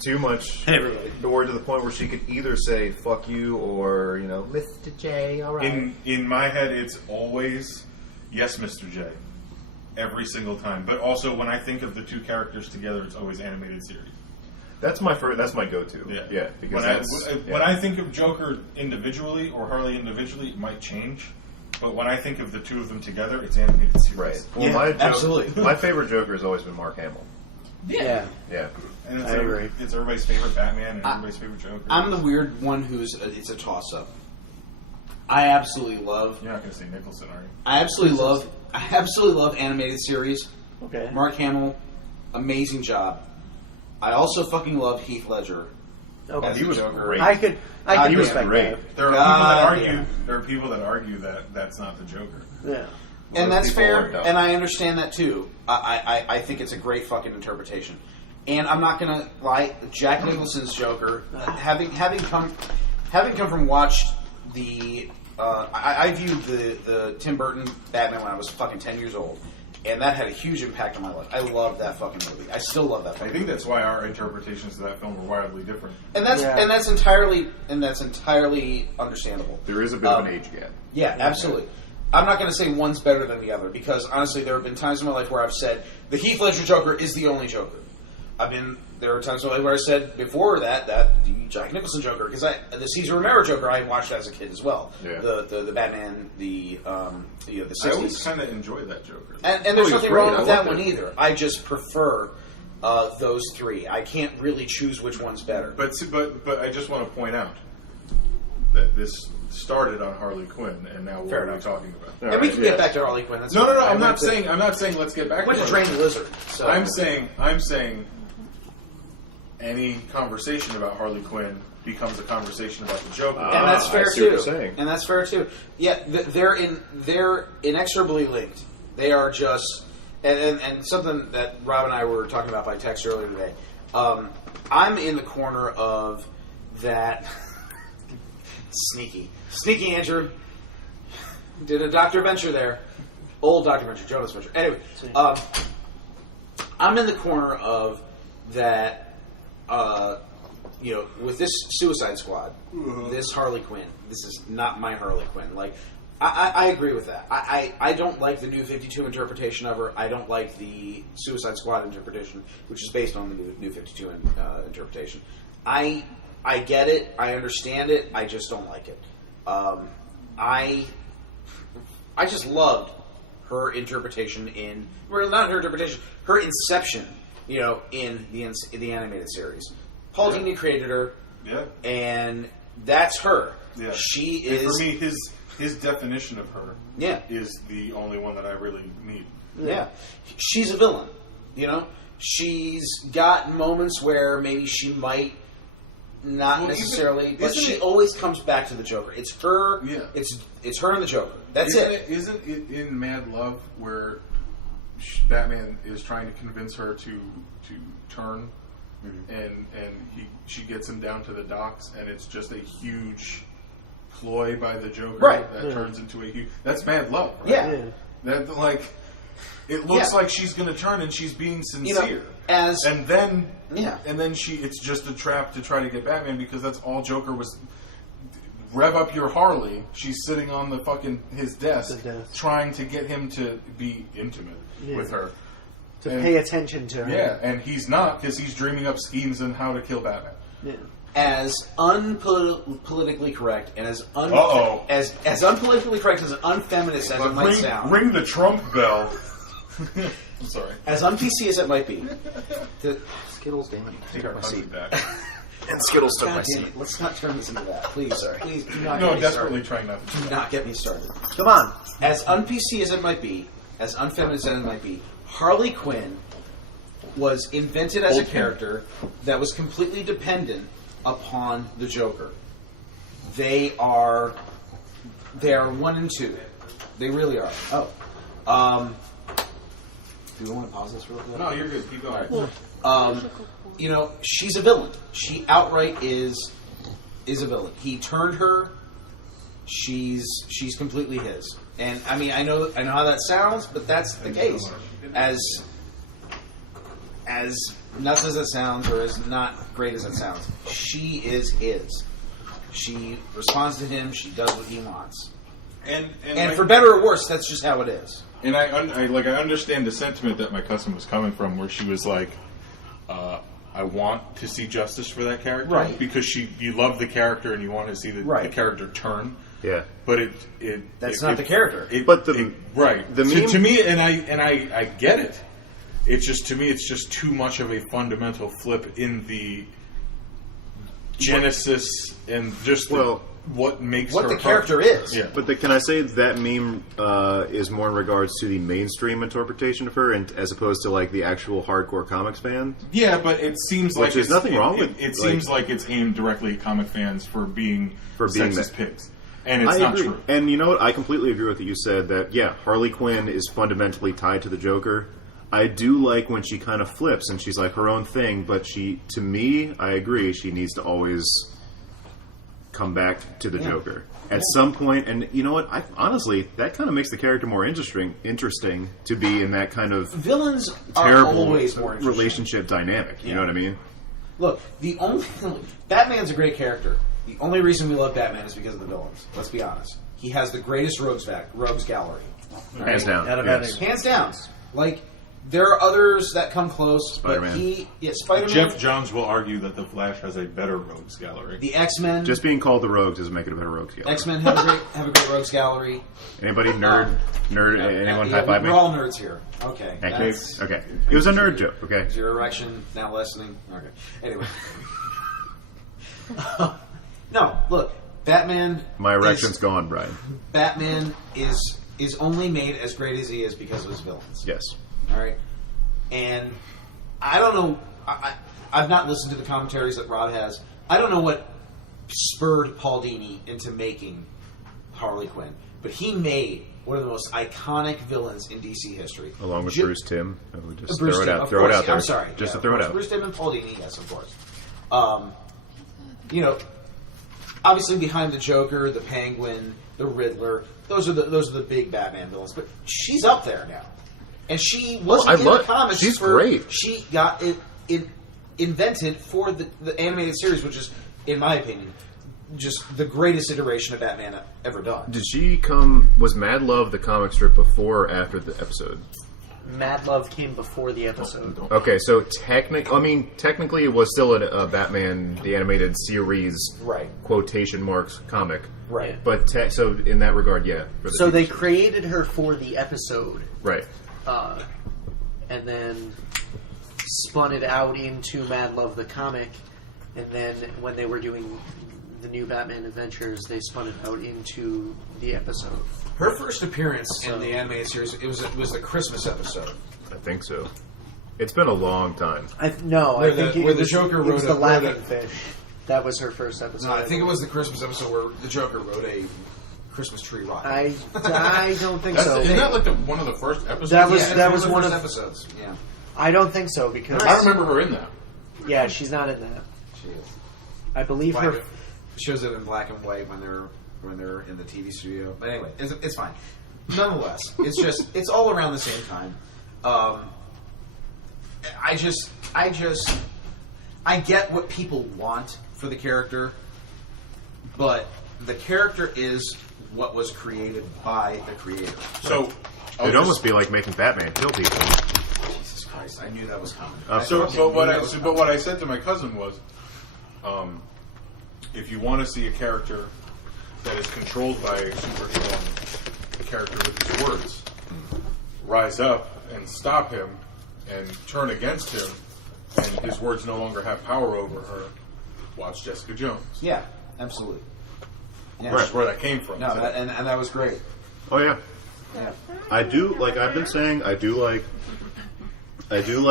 Too much, or to the point where she could either say "fuck you" or Mr. J. All right. In my head, it's always yes, Mr. J, every single time. But also, when I think of the two characters together, it's always animated series. That's my go-to. Yeah. Because when I think of Joker individually or Harley individually, it might change. But when I think of the two of them together, it's animated series. Right. Well, absolutely. My favorite Joker has always been Mark Hamill. Yeah. Yeah. And I agree. It's everybody's favorite Batman and everybody's favorite Joker. I'm the weird one it's a toss-up. I absolutely love... You're not going to say Nicholson, are you? I absolutely love animated series. Okay. Mark Hamill, amazing job. I also fucking love Heath Ledger. Okay. As He was Joker. great. I could He was respect great. that. There are people that argue that that's not the Joker. Yeah. And that's people fair, aren't dumb. and I understand that too. I think it's a great fucking interpretation. And I'm not gonna lie, Jack Nicholson's Joker, having come from watched the I viewed the Tim Burton Batman when I was fucking 10 years old, and that had a huge impact on my life. I loved that fucking movie. I still love that I fucking think movie. that's why our interpretations of that film were wildly different. And that's entirely understandable. There is a bit of an age gap. Yeah, absolutely. I'm not going to say one's better than the other because honestly, there have been times in my life where I've said the Heath Ledger Joker is the only Joker. There are times in my life where I said before that the Jack Nicholson Joker, because the Cesar Romero Joker I watched as a kid as well. Yeah. The Batman, the 60s. I always kind of enjoyed that Joker. And there's he was nothing great. wrong I with that loved one it. either. I just prefer those three. I can't really choose which one's better. But I just want to point out that this started on Harley Quinn, and now what Fair are we enough. talking about? All And we right, can yeah. get back to Harley Quinn. That's No, fine. I'm not saying let's get back I went to to Drain the Lizard. So. I'm saying any conversation about Harley Quinn becomes a conversation about the Joker. And that's I fair see what too. you're saying. And that's fair too. Yeah, they're inexorably linked. They are just and something that Rob and I were talking about by text earlier today. I'm in the corner of that sneaky Andrew did a Dr. Venture there, old Dr. Venture, Jonas Venture. Anyway, I'm in the corner of that. With this Suicide Squad, this Harley Quinn, this is not my Harley Quinn. Like, I agree with that. I don't like the New 52 interpretation of her. I don't like the Suicide Squad interpretation, which is based on the New 52 interpretation. I get it. I understand it. I just don't like it. I just loved her interpretation not her interpretation, her inception. In the animated series, Paul Dini created her. Yeah, and that's her. Yeah, she and is. for me, his definition of her. Yeah. Is the only one that I really need. Yeah, she's a villain. She's got moments where maybe she might not necessarily, but she always comes back to the Joker. It's her. Yeah. It's her and the Joker. That's it. Isn't it in Mad Love where Batman is trying to convince her to turn, and she gets him down to the docks, and it's just a huge ploy by the Joker that turns into a huge. That's Mad Love, right? Yeah. That it looks like she's going to turn, and she's being sincere. And then it's just a trap to try to get Batman because that's all Joker was. Rev up your Harley. She's sitting on his desk, trying to get him to be intimate with her, to pay attention to her. Yeah, and he's not because he's dreaming up schemes on how to kill Batman. Yeah. As unpolitically correct and as unpolitically correct as unfeminist as it might sound. Ring the Trump bell. I'm sorry. As un-PC as it might be. Skittles, damn it. Take our seat back. And Skittles took my God damn seat. it. Let's not turn this into that. Please, please do not No, get me desperately started. trying not to. Do not get me started. Come on. As un-PC as it might be, as unfeminist as it might be, Harley Quinn was invented as a character that was completely dependent upon the Joker. They are one and two. They really are. Do you want to pause this real quick? No, you're good. Keep going. Right. She's a villain. She outright is a villain. He turned her. She's completely his. And I know how that sounds, but that's the case. As nuts as it sounds, or as not great as it sounds, she is his. She responds to him. She does what he wants. And for better or worse, that's just how it is. And I understand the sentiment that my cousin was coming from, where she was like, I want to see justice for that character, right? Because you love the character and you want to see the character turn. Yeah, but that's not the character. To me, and I get it. It's just, to me, it's just too much of a fundamental flip in the genesis and just what makes what her the character is. Yeah. But can I say that meme is more in regards to the mainstream interpretation of her, and as opposed to like the actual hardcore comics fan? Yeah, but it seems like there's nothing wrong with it. Seems like it's aimed directly at comic fans for being sexist pigs, and it's not true. And you know what? I completely agree with what you said. That Harley Quinn is fundamentally tied to the Joker. I do like when she kind of flips and she's like her own thing, but to me, I agree, she needs to always come back to the Joker at some point. And you know what? Honestly, that kind of makes the character more interesting to be in that kind of villains terrible are always more relationship dynamic. You know what I mean? Look, Batman's a great character. The only reason we love Batman is because of the villains. Let's be honest. He has the greatest rogues gallery. Hands down. Hands down. Like, there are others that come close, Spider-Man. but Spider-Man. Jeff Johns will argue that the Flash has a better rogues gallery. The X-Men. Just being called the Rogues doesn't make it a better rogues gallery. X-Men have a great rogues gallery. Anybody nerd? Anyone high five me? We're all nerds here. Okay. Okay. It was a nerd joke. Okay. Is your erection now lessening? Okay. Anyway. No, look, Batman. My erection's gone, Brian. Batman is only made as great as he is because of his villains. Yes. All right, and I don't know. I've not listened to the commentaries that Rob has. I don't know what spurred Paul Dini into making Harley Quinn, but he made one of the most iconic villains in DC history, along with Bruce Timm. Just Bruce throw it Timm, out. Throw it out there. I'm sorry. Just to throw it out. Bruce Timm and Paul Dini, yes, of course. You know, obviously behind the Joker, the Penguin, the Riddler, those are the big Batman villains. But she's up there now. And she wasn't in the comics. She's great. She got it invented for the animated series, which is, in my opinion, just the greatest iteration of Batman ever done. Did she was Mad Love the comic strip before or after the episode? Mad Love came before the episode. Okay, so technically it was still a Batman, the animated series, quotation marks, comic. Right. But so in that regard, yeah. So they created her for the episode. Right. And then spun it out into Mad Love the comic, and then when they were doing the new Batman Adventures, they spun it out into the episode. Her first appearance in the animated series, it was the Christmas episode. I think so. It's been a long time. I think the Joker wrote the Laughing Fish. That was her first episode. No, I think it was the Christmas episode where the Joker wrote a Christmas tree rock. I don't think so. Isn't that like one of the first episodes? That was one of the first episodes. Yeah. I don't think so because I remember her in that. Yeah, she's not in that. She is. I believe her shows it in black and white when they're in the TV studio. But anyway, it's fine. Nonetheless, it's all around the same time. I get what people want for the character, but the character is what was created by the creator. So it'd almost be like making Batman kill people. Jesus Christ! I knew that was coming. But what I said to my cousin was, if you want to see a character that is controlled by a super strong character with his words, rise up and stop him and turn against him, and his words no longer have power over her, watch Jessica Jones. Yeah, absolutely. Yeah. That's where that came from. No, and that was great. Oh yeah. Yeah. I do, like I've been saying, I do like Let go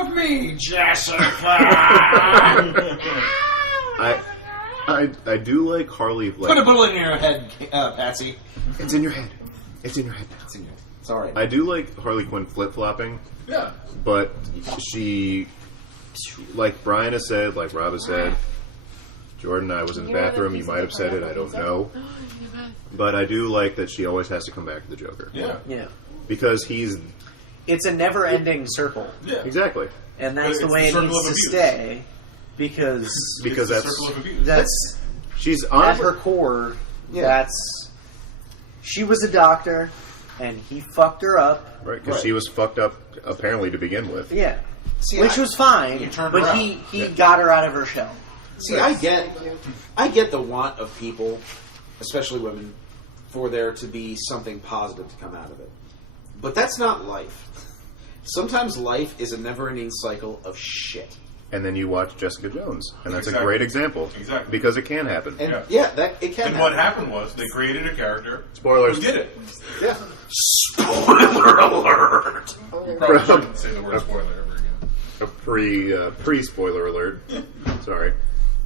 of me, Jessica! I do like Harley. Put a bullet in your head, Patsy. It's in your head. It's in your head. It's alright. I do like Harley Quinn flip-flopping. Yeah. But she, like Brian has said, like Rob has said, Jordan, I was in the bathroom, you might have said it, I don't know. But I do like that she always has to come back to the Joker. Yeah. Yeah. Because it's a never-ending circle. Yeah. Exactly. And that's the way it needs to stay. Because that's circle of abuse. She's at her core, She was a doctor, and he fucked her up. Right, because she was fucked up apparently to begin with. Yeah. See, Which was fine, but he got her out of her shell. See, I get the want of people, especially women, for there to be something positive to come out of it. But that's not life. Sometimes life is a never-ending cycle of shit. And then you watch Jessica Jones, and that's Exactly. a great example. Exactly. Because it can happen. And Yeah. It can And happen. what happened was they created a character Spoilers. who did it. Yeah. Spoiler alert! You probably shouldn't say the word spoiler ever again. A pre-spoiler alert. Sorry.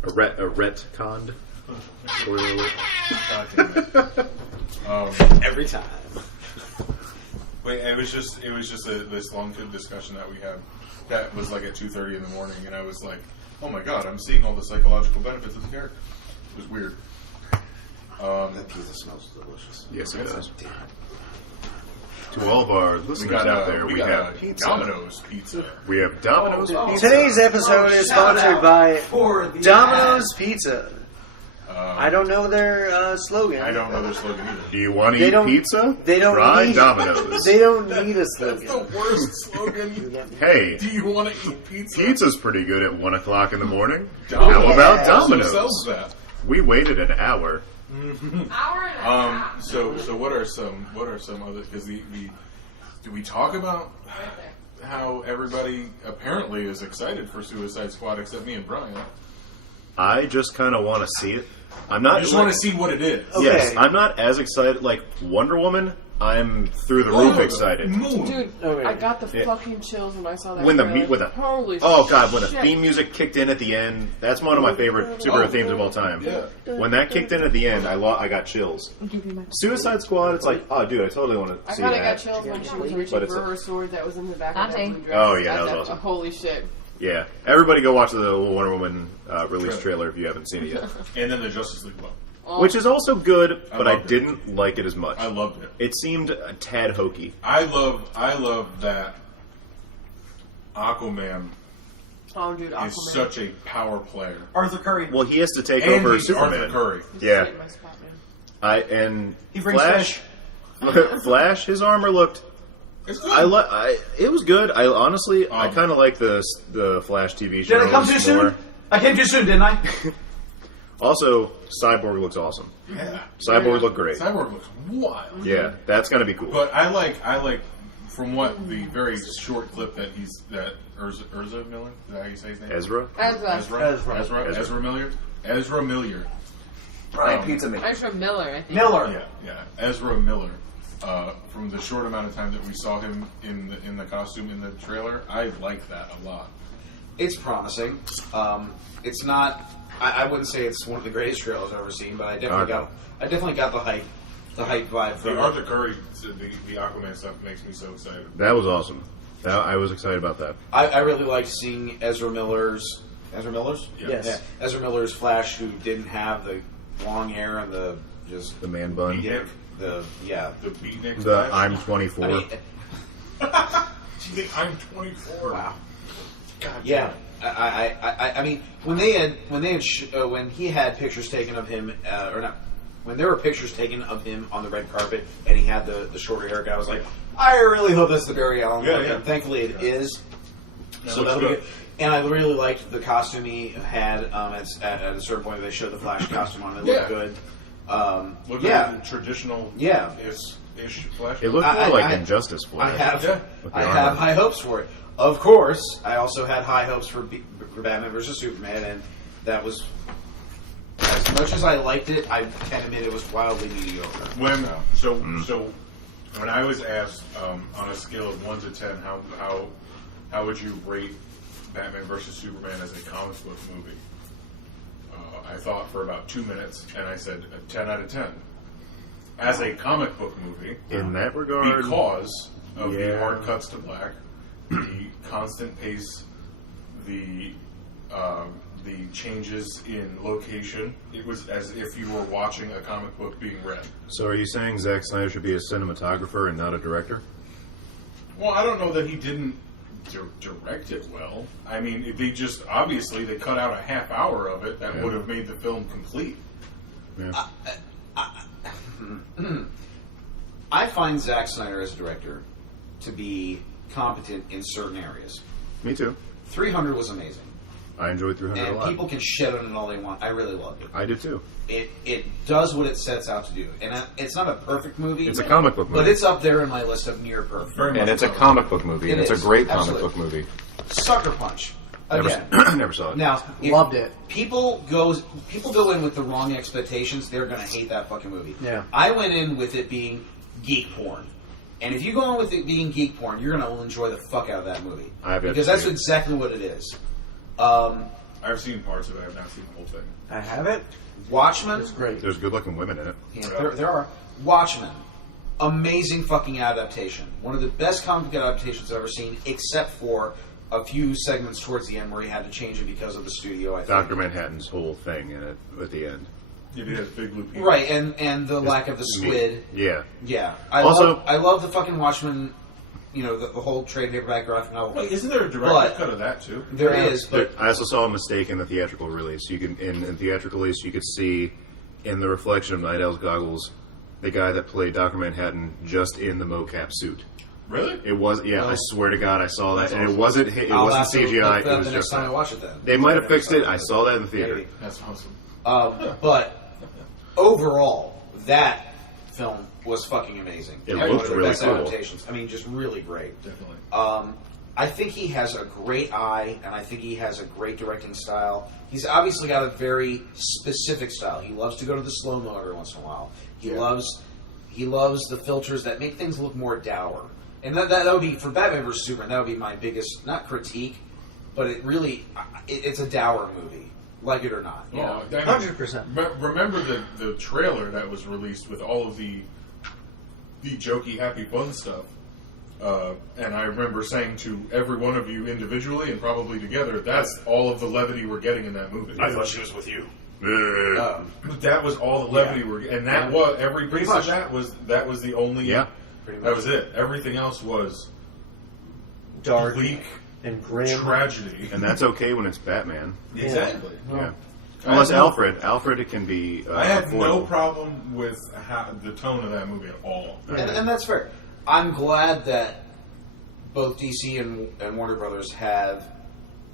A retconned spoiler alert. God damn it. Every time. Wait, it was just this long good discussion that we had. That was like at 2:30 in the morning, and I was like, "Oh my god, I'm seeing all the psychological benefits of the character." It was weird. That pizza smells delicious. Yes, it does. Damn. To all of our We listeners got out there, we we got have a pizza. Domino's pizza. We have Domino's pizza. Today's episode is sponsored by Domino's Pizza. I don't know their slogan. I don't know their slogan either. Do you want to They eat don't- pizza? they don't Try need- Domino's. They don't need a That's slogan. the worst slogan. Hey, Do you want to eat pizza? pizza's pretty good at 1 o'clock in the morning. Domino's How about also Domino's? sells that. We waited an hour. So what are some other, because do we talk about how everybody apparently is excited for Suicide Squad except me and Brian? I just kind of want to see it. I'm not. I just want to see what it is. Yes, Okay. I'm not as excited. Like Wonder Woman, I'm through the roof excited. Moon. Dude, Okay. I got the Yeah. fucking chills when I saw that. When the trailer. when the Holy oh god, when the shit. theme music kicked in at the end, that's one of my favorite superhero themes of all time. Yeah. When that kicked in at the end, I got chills. Suicide Squad, it's like, oh dude, I totally want I to see kind of got that. chills when she was But reaching it's for a- her sword that was in the back of that Dante. blue dress. Oh, yeah, that was awesome. Holy shit. Yeah, everybody go watch the Wonder Woman release trailer if you haven't seen it yet. And then the Justice League one. Which is also good, but I loved it. didn't like it as much. I loved it. It seemed a tad hokey. I love that Aquaman Oh, dude, Aquaman. is such a power player. Arthur Curry. Well, he has to take And over he's Superman. Arthur Curry. Yeah. Hit my spot, man. And He brings Flash, Flash, his armor looked. It's good. It was good. I honestly, I Um, kind of like the Flash TV show. Did I come too soon? more. I came too soon, didn't I? Also, Cyborg looks awesome. Yeah. Cyborg looked great. Cyborg looks wild. Yeah, that's gonna be cool. But I like from what the very short clip that Urza Miller, is that how you say his name? Ezra. Ezra Miller. Brian Pizza Man. I'm from Miller, I think. Miller. Yeah. Ezra Miller. From the short amount of time that we saw him in the costume in the trailer, I like that a lot. It's promising. It's not. I wouldn't say it's one of the greatest trailers I've ever seen, but I definitely got the hype vibe from The it. Arthur Curry, the Aquaman stuff makes me so excited. That was awesome. I was excited about that. I really liked seeing Ezra Miller's. Yes. Yeah, Ezra Miller's Flash, who didn't have the long hair and the just The man bun. Beatnik. the Beatnik. The Flash. I'm 24. I mean, I'm 24. wow. God. Yeah, I mean, when he had pictures taken of him, or not, when there were pictures taken of him on the red carpet and he had the shorter haircut, I was like, I really hope that's the Barry Allen look. Yeah. And thankfully, it is. That So looks that'll be good. good. And I really liked the costume he had. At a certain point, they showed the Flash costume on. It looked Yeah. good. Look Yeah. at the traditional Yeah. ish Flash. It looked more I- like I- Injustice I Flash. have, Yeah. With the I armor. have high hopes for it. Of course, I also had high hopes for Batman vs Superman, and that was as much as I liked it. I can admit it was wildly mediocre. So when I was asked on a scale of 1 to 10, how would you rate Batman vs Superman as a comic book movie? I thought for about 2 minutes, and I said a 10 out of 10. As a comic book movie, In that regard, because of the Yeah. hard cuts to black, the constant pace, the changes in location, it was as if you were watching a comic book being read. so are you saying Zack Snyder should be a cinematographer and not a director? Well, I don't know that he didn't direct it well. I mean, they cut out a half hour of it that would have made the film complete. Yeah. I find Zack Snyder as a director to be competent in certain areas. Me too. 300 was amazing. I enjoyed 300 a And lot. people can shit on it all they want. I really loved it. I did too. It does what it sets out to do. And it's not a perfect movie. It's a comic book movie. But it's up there in my list of near perfect. And it's a comic book movie, and it's a great comic book movie. Sucker Punch. Again. Never saw it. Now, if Loved it. People go in with the wrong expectations. They're going to hate that fucking movie. Yeah. I went in with it being geek porn, and if you go in with it being geek porn, you're going to enjoy the fuck out of that movie because that's exactly what it is. I've seen parts of it. I've not seen the whole thing. I have it. Watchmen. It's great. There's good-looking women in it. Yeah, there are. Watchmen. Amazing fucking adaptation. One of the best comic book adaptations I've ever seen, except for a few segments towards the end where he had to change it because of the studio, I think. Dr. Manhattan's whole thing in it at the end. Yeah, he has big blue people. Right, and the lack of the squid. Yeah. Yeah. I love the fucking Watchmen, the whole trade paperback graphic novel. Wait, isn't there a director's cut of that too? There is, but I also saw a mistake in the theatrical release. You can in theatrical release you could see in the reflection of Night Owl's goggles the guy that played Dr. Manhattan just in the mocap suit. Really? It was, yeah. I swear to God, I saw that, and awesome. it wasn't CGI. It It was the next just time I that. watch it. Then They might have fixed it. I saw that in the theater. Maybe. That's awesome. But overall, that film was fucking amazing. It One looked of the really best cool. adaptations. I mean, just really great. Definitely. I think he has a great eye, and I think he has a great directing style. He's obviously got a very specific style. He loves to go to the slow-mo every once in a while. He loves the filters that make things look more dour. And that would be, for Batman vs. Superman, that would be my biggest, not critique, but it's a dour movie. Like it or not. Oh, 100%. Remember the trailer that was released with all of the jokey, happy, fun stuff. And I remember saying to every one of you individually and probably together, that's all of the levity we're getting in that movie. I thought she was with you. That was all the levity we're getting. And that was, every piece of that was the only, that was it. Everything else was Dark bleak and grim. tragedy. And that's okay when it's Batman. Exactly. Yeah. Unless Alfred, it can be. I have no affordable. problem with the tone of that movie at all. And that's fair. I'm glad that both DC and Warner Brothers have,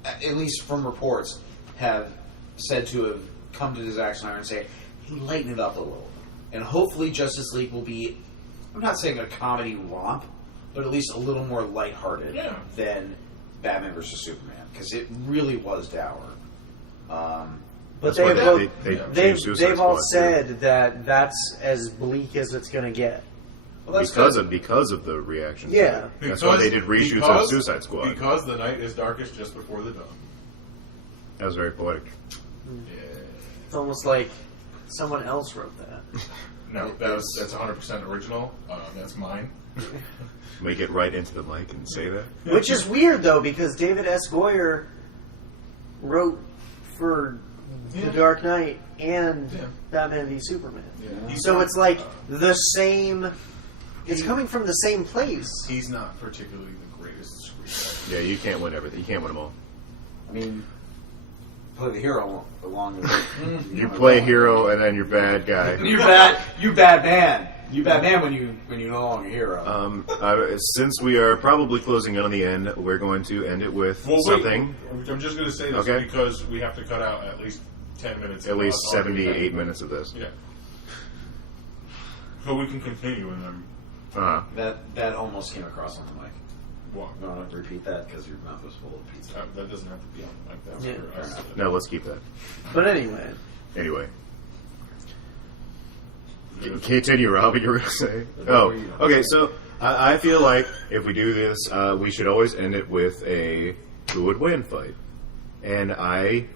at least from reports, have said to have come to Zack Snyder and say, hey, lighten it up a little. And hopefully Justice League will be, I'm not saying a comedy romp, but at least a little more lighthearted than Batman vs. Superman. Because it really was dour. But they've all said that that's as bleak as it's going to get. Well, because of the reaction. Yeah. That's why they did reshoots of Suicide Squad. Because the night is darkest just before the dawn. That was very poetic. Yeah. It's almost like someone else wrote that. No, that's 100% original. That's mine. We get right into the mic and say that. Which is weird, though, because David S. Goyer wrote for The Dark Knight and Batman v Superman. Yeah. So it's like the same... It's coming from the same place. He's not particularly the greatest screenwriter. Yeah, you can't win everything. You can't win them all. I mean, play the hero along with it. You play hero and then you're bad guy. You bad man. You bad man when you no longer hero. Since we are probably closing in on the end, we're going to end it with something. I'm just going to say this because we have to cut out at least 10 minutes. At least 78 minutes of this. Yeah. So we can continue and then... That almost came across on the mic. What? You want to repeat that because your mouth was full of pizza. That doesn't have to be on the mic. That's for us. No, let's keep that. But anyway. Continue, Rob, what you were going to say. Oh, okay, so I feel like if we do this, we should always end it with a who would win fight. And I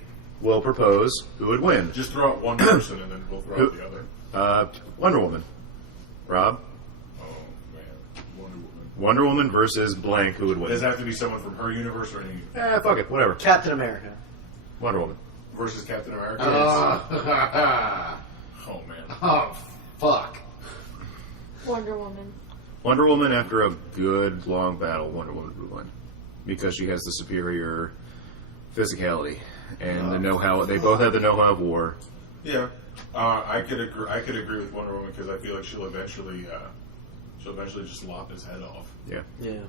will propose who would win. Just throw out one person and then we'll throw out the other. Wonder Woman. Rob? Wonder Woman versus blank, who would win? Does it have to be someone from her universe or any? Fuck it, whatever. Captain America. Wonder Woman. Versus Captain America? Oh, man. Oh, fuck. Wonder Woman. Wonder Woman, after a good, long battle, Wonder Woman would win. Because she has the superior physicality and the know-how. They both have the know-how of war. Yeah. I could agree with Wonder Woman because I feel like she'll eventually just lop his head off. Yeah. Yeah.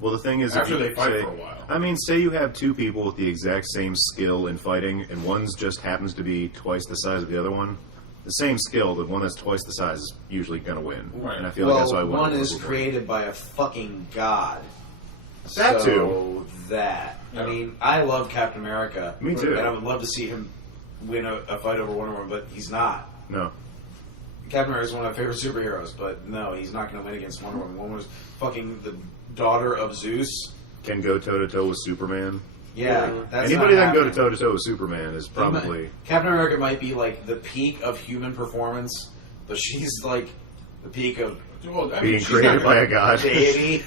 Well, the thing is, After if you they fight say, for a while. I mean, say you have two people with the exact same skill in fighting, and one's just happens to be twice the size of the other one. The same skill, the one that's twice the size is usually going to win. Right. And I feel like that's why one is Woman. created by a fucking god. That so too. That. Yeah. I mean, I love Captain America. Me too. And I would love to see him win a fight over Wonder Woman, but he's not. No. Captain America is one of my favorite superheroes, but no, he's not going to win against Wonder Woman. Wonder Woman's fucking the daughter of Zeus. Can go toe to toe with Superman. Yeah, that's Anybody not that can go to happening. toe to toe with Superman is probably. Captain America might be like the peak of human performance, but she's like the peak of Well, I mean, being she's created not by gonna- a god. deity.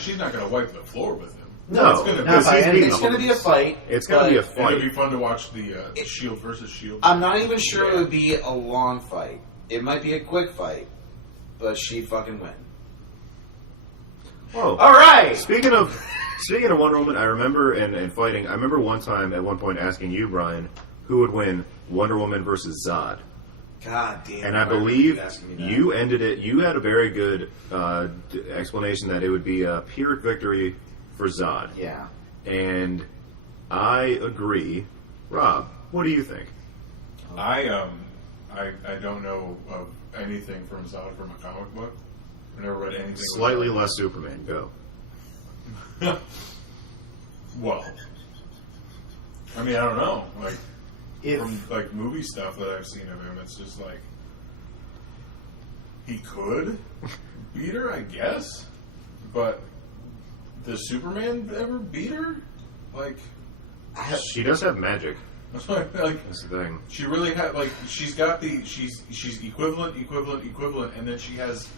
She's not gonna wipe the floor with him. No, it's gonna, because by he's any being It's the going to be a fight. It's going to be a It'll be fight. fun to watch the Shield versus Shield. I'm not even sure Yeah. it would be a long fight. It might be a quick fight, but she'd fucking win. Oh, All right. Speaking of Wonder Woman, I remember and fighting. I remember one time at one point asking you, Brian, who would win Wonder Woman versus Zod. God damn. And I why are you believe asking me that? you ended it. You had a very good explanation that it would be a Pyrrhic victory for Zod. Yeah. And I agree. Rob, what do you think? I don't know of anything from Zod from a comic book. I've never read anything. Slightly less Superman. Go. Well, I mean, I don't know. Like If from like movie stuff that I've seen of him, it's just like he could beat her, I guess. But does Superman ever beat her? Like, She does have magic. like That's the thing. she really had like she's got the she's equivalent, and then she has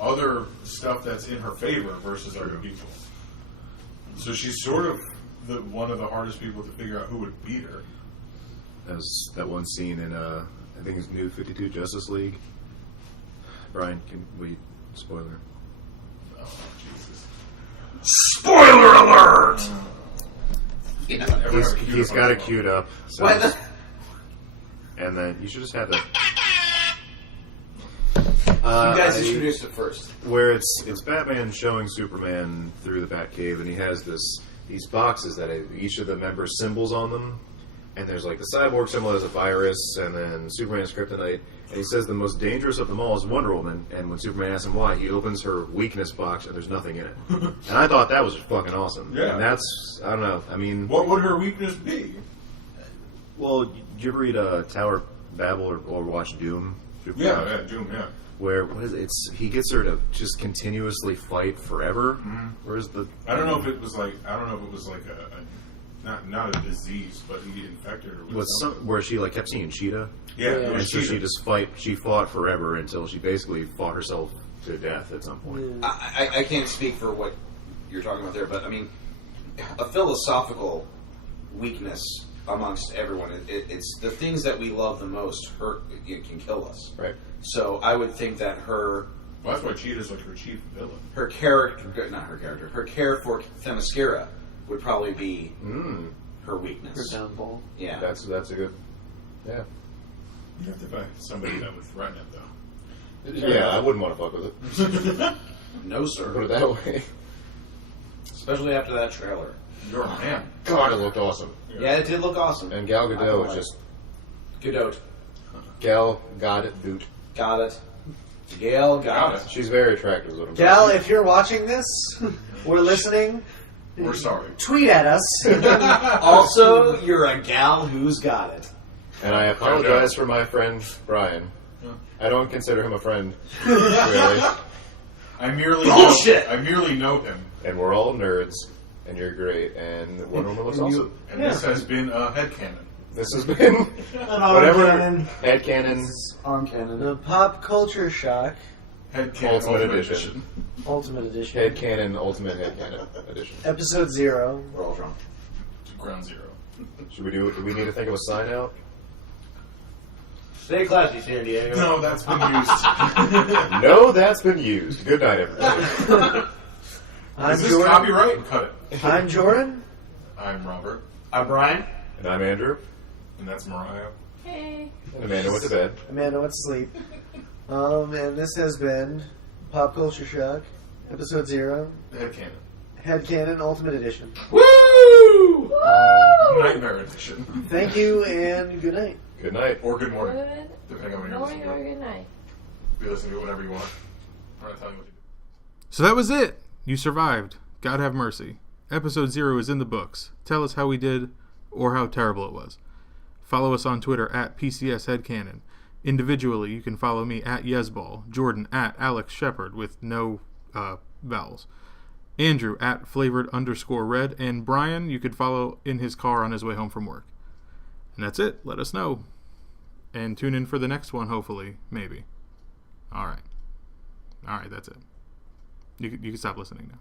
other stuff that's in her favor versus other people. So she's sort of one of the hardest people to figure out who would beat her. That was that one scene in I think it's New 52 Justice League. Brian, will you spoiler? Oh Jesus! Spoiler alert! He's got it queued up. So What the? and then you should just have that. You guys introduced it first. Where it's Batman showing Superman through the Batcave, and he has these boxes that have each of the members' symbols on them, and there's like the Cyborg symbol as a virus, and then Superman's kryptonite, and he says the most dangerous of them all is Wonder Woman, and when Superman asks him why, he opens her weakness box, and there's nothing in it. And I thought that was fucking awesome. Yeah. And that's, I don't know, I mean... What would her weakness be? Well, did you ever read Tower of Babel or watch Doom? Yeah, Doom, yeah. Where what is it? He gets her to just continuously fight forever. Whereas I don't know if it was like a not a disease, but he infected her with with something. where she like kept seeing Cheetah, Yeah, it and was so cheating. she fought forever until she basically fought herself to death at some point. I can't speak for what you're talking about there, but I mean, a philosophical weakness amongst everyone. It's the things that we love the most it can kill us. Right. So I would think that her Well, that's why Cheetah's like her chief villain. her care for Themyscira would probably be her weakness. her downfall. Yeah. That's a good. Yeah. You have to find somebody that would threaten it, though. Yeah, I wouldn't want to fuck with it. No, sir. Put it that way. Especially after that trailer. You're a man. God, it looked awesome. Yeah, it did look awesome. And Gal Gadot was just Godot. Gal Gadot. Got it. Gail got it. She's very attractive. Is what I'm Gal, saying. if you're watching this or listening, We're sorry. tweet at us. Also, you're a gal who's got it. And I apologize for my friend Brian. I don't consider him a friend, really. I merely Bullshit! I merely know him, And we're all nerds, and you're great, and Wonder Woman looks awesome. and this has been a headcanon. This has been whatever headcanon Arm cannon. The Pop Culture Shock Headcanon Ultimate Edition. Ultimate Edition. Headcanon Ultimate Headcanon Edition. Episode 0. We're all drunk. Ground Zero. Should we do we need to think of a sign out? Stay classy, San Diego. No, that's been used. No, that's been used. Good night, everybody. I'm Is this Jordan. copyright? Cut it. I'm Jordan. I'm Robert, I'm Brian. And I'm Andrew. and that's Mariah. Hey. Amanda went to bed. Amanda went to sleep. And this has been Pop Culture Shock, Episode 0, Headcannon. Headcannon Ultimate Edition. Woo! Nightmare edition. Thank you and good night. Good night. Or good morning. Good Depending on when you're morning listening. or good night. Be listening to it whenever you want. I'm not telling you what to do. So that was it. You survived. God have mercy. Episode 0 is in the books. Tell us how we did or how terrible it was. Follow us on Twitter at PCSHeadcannon. Individually, you can follow me at Yesball, Jordan at Alex Shepard with no vowels, Andrew at flavored_red, and Brian you could follow in his car on his way home from work. And that's it. Let us know. And tune in for the next one, hopefully. Maybe. All right, that's it. You can stop listening now.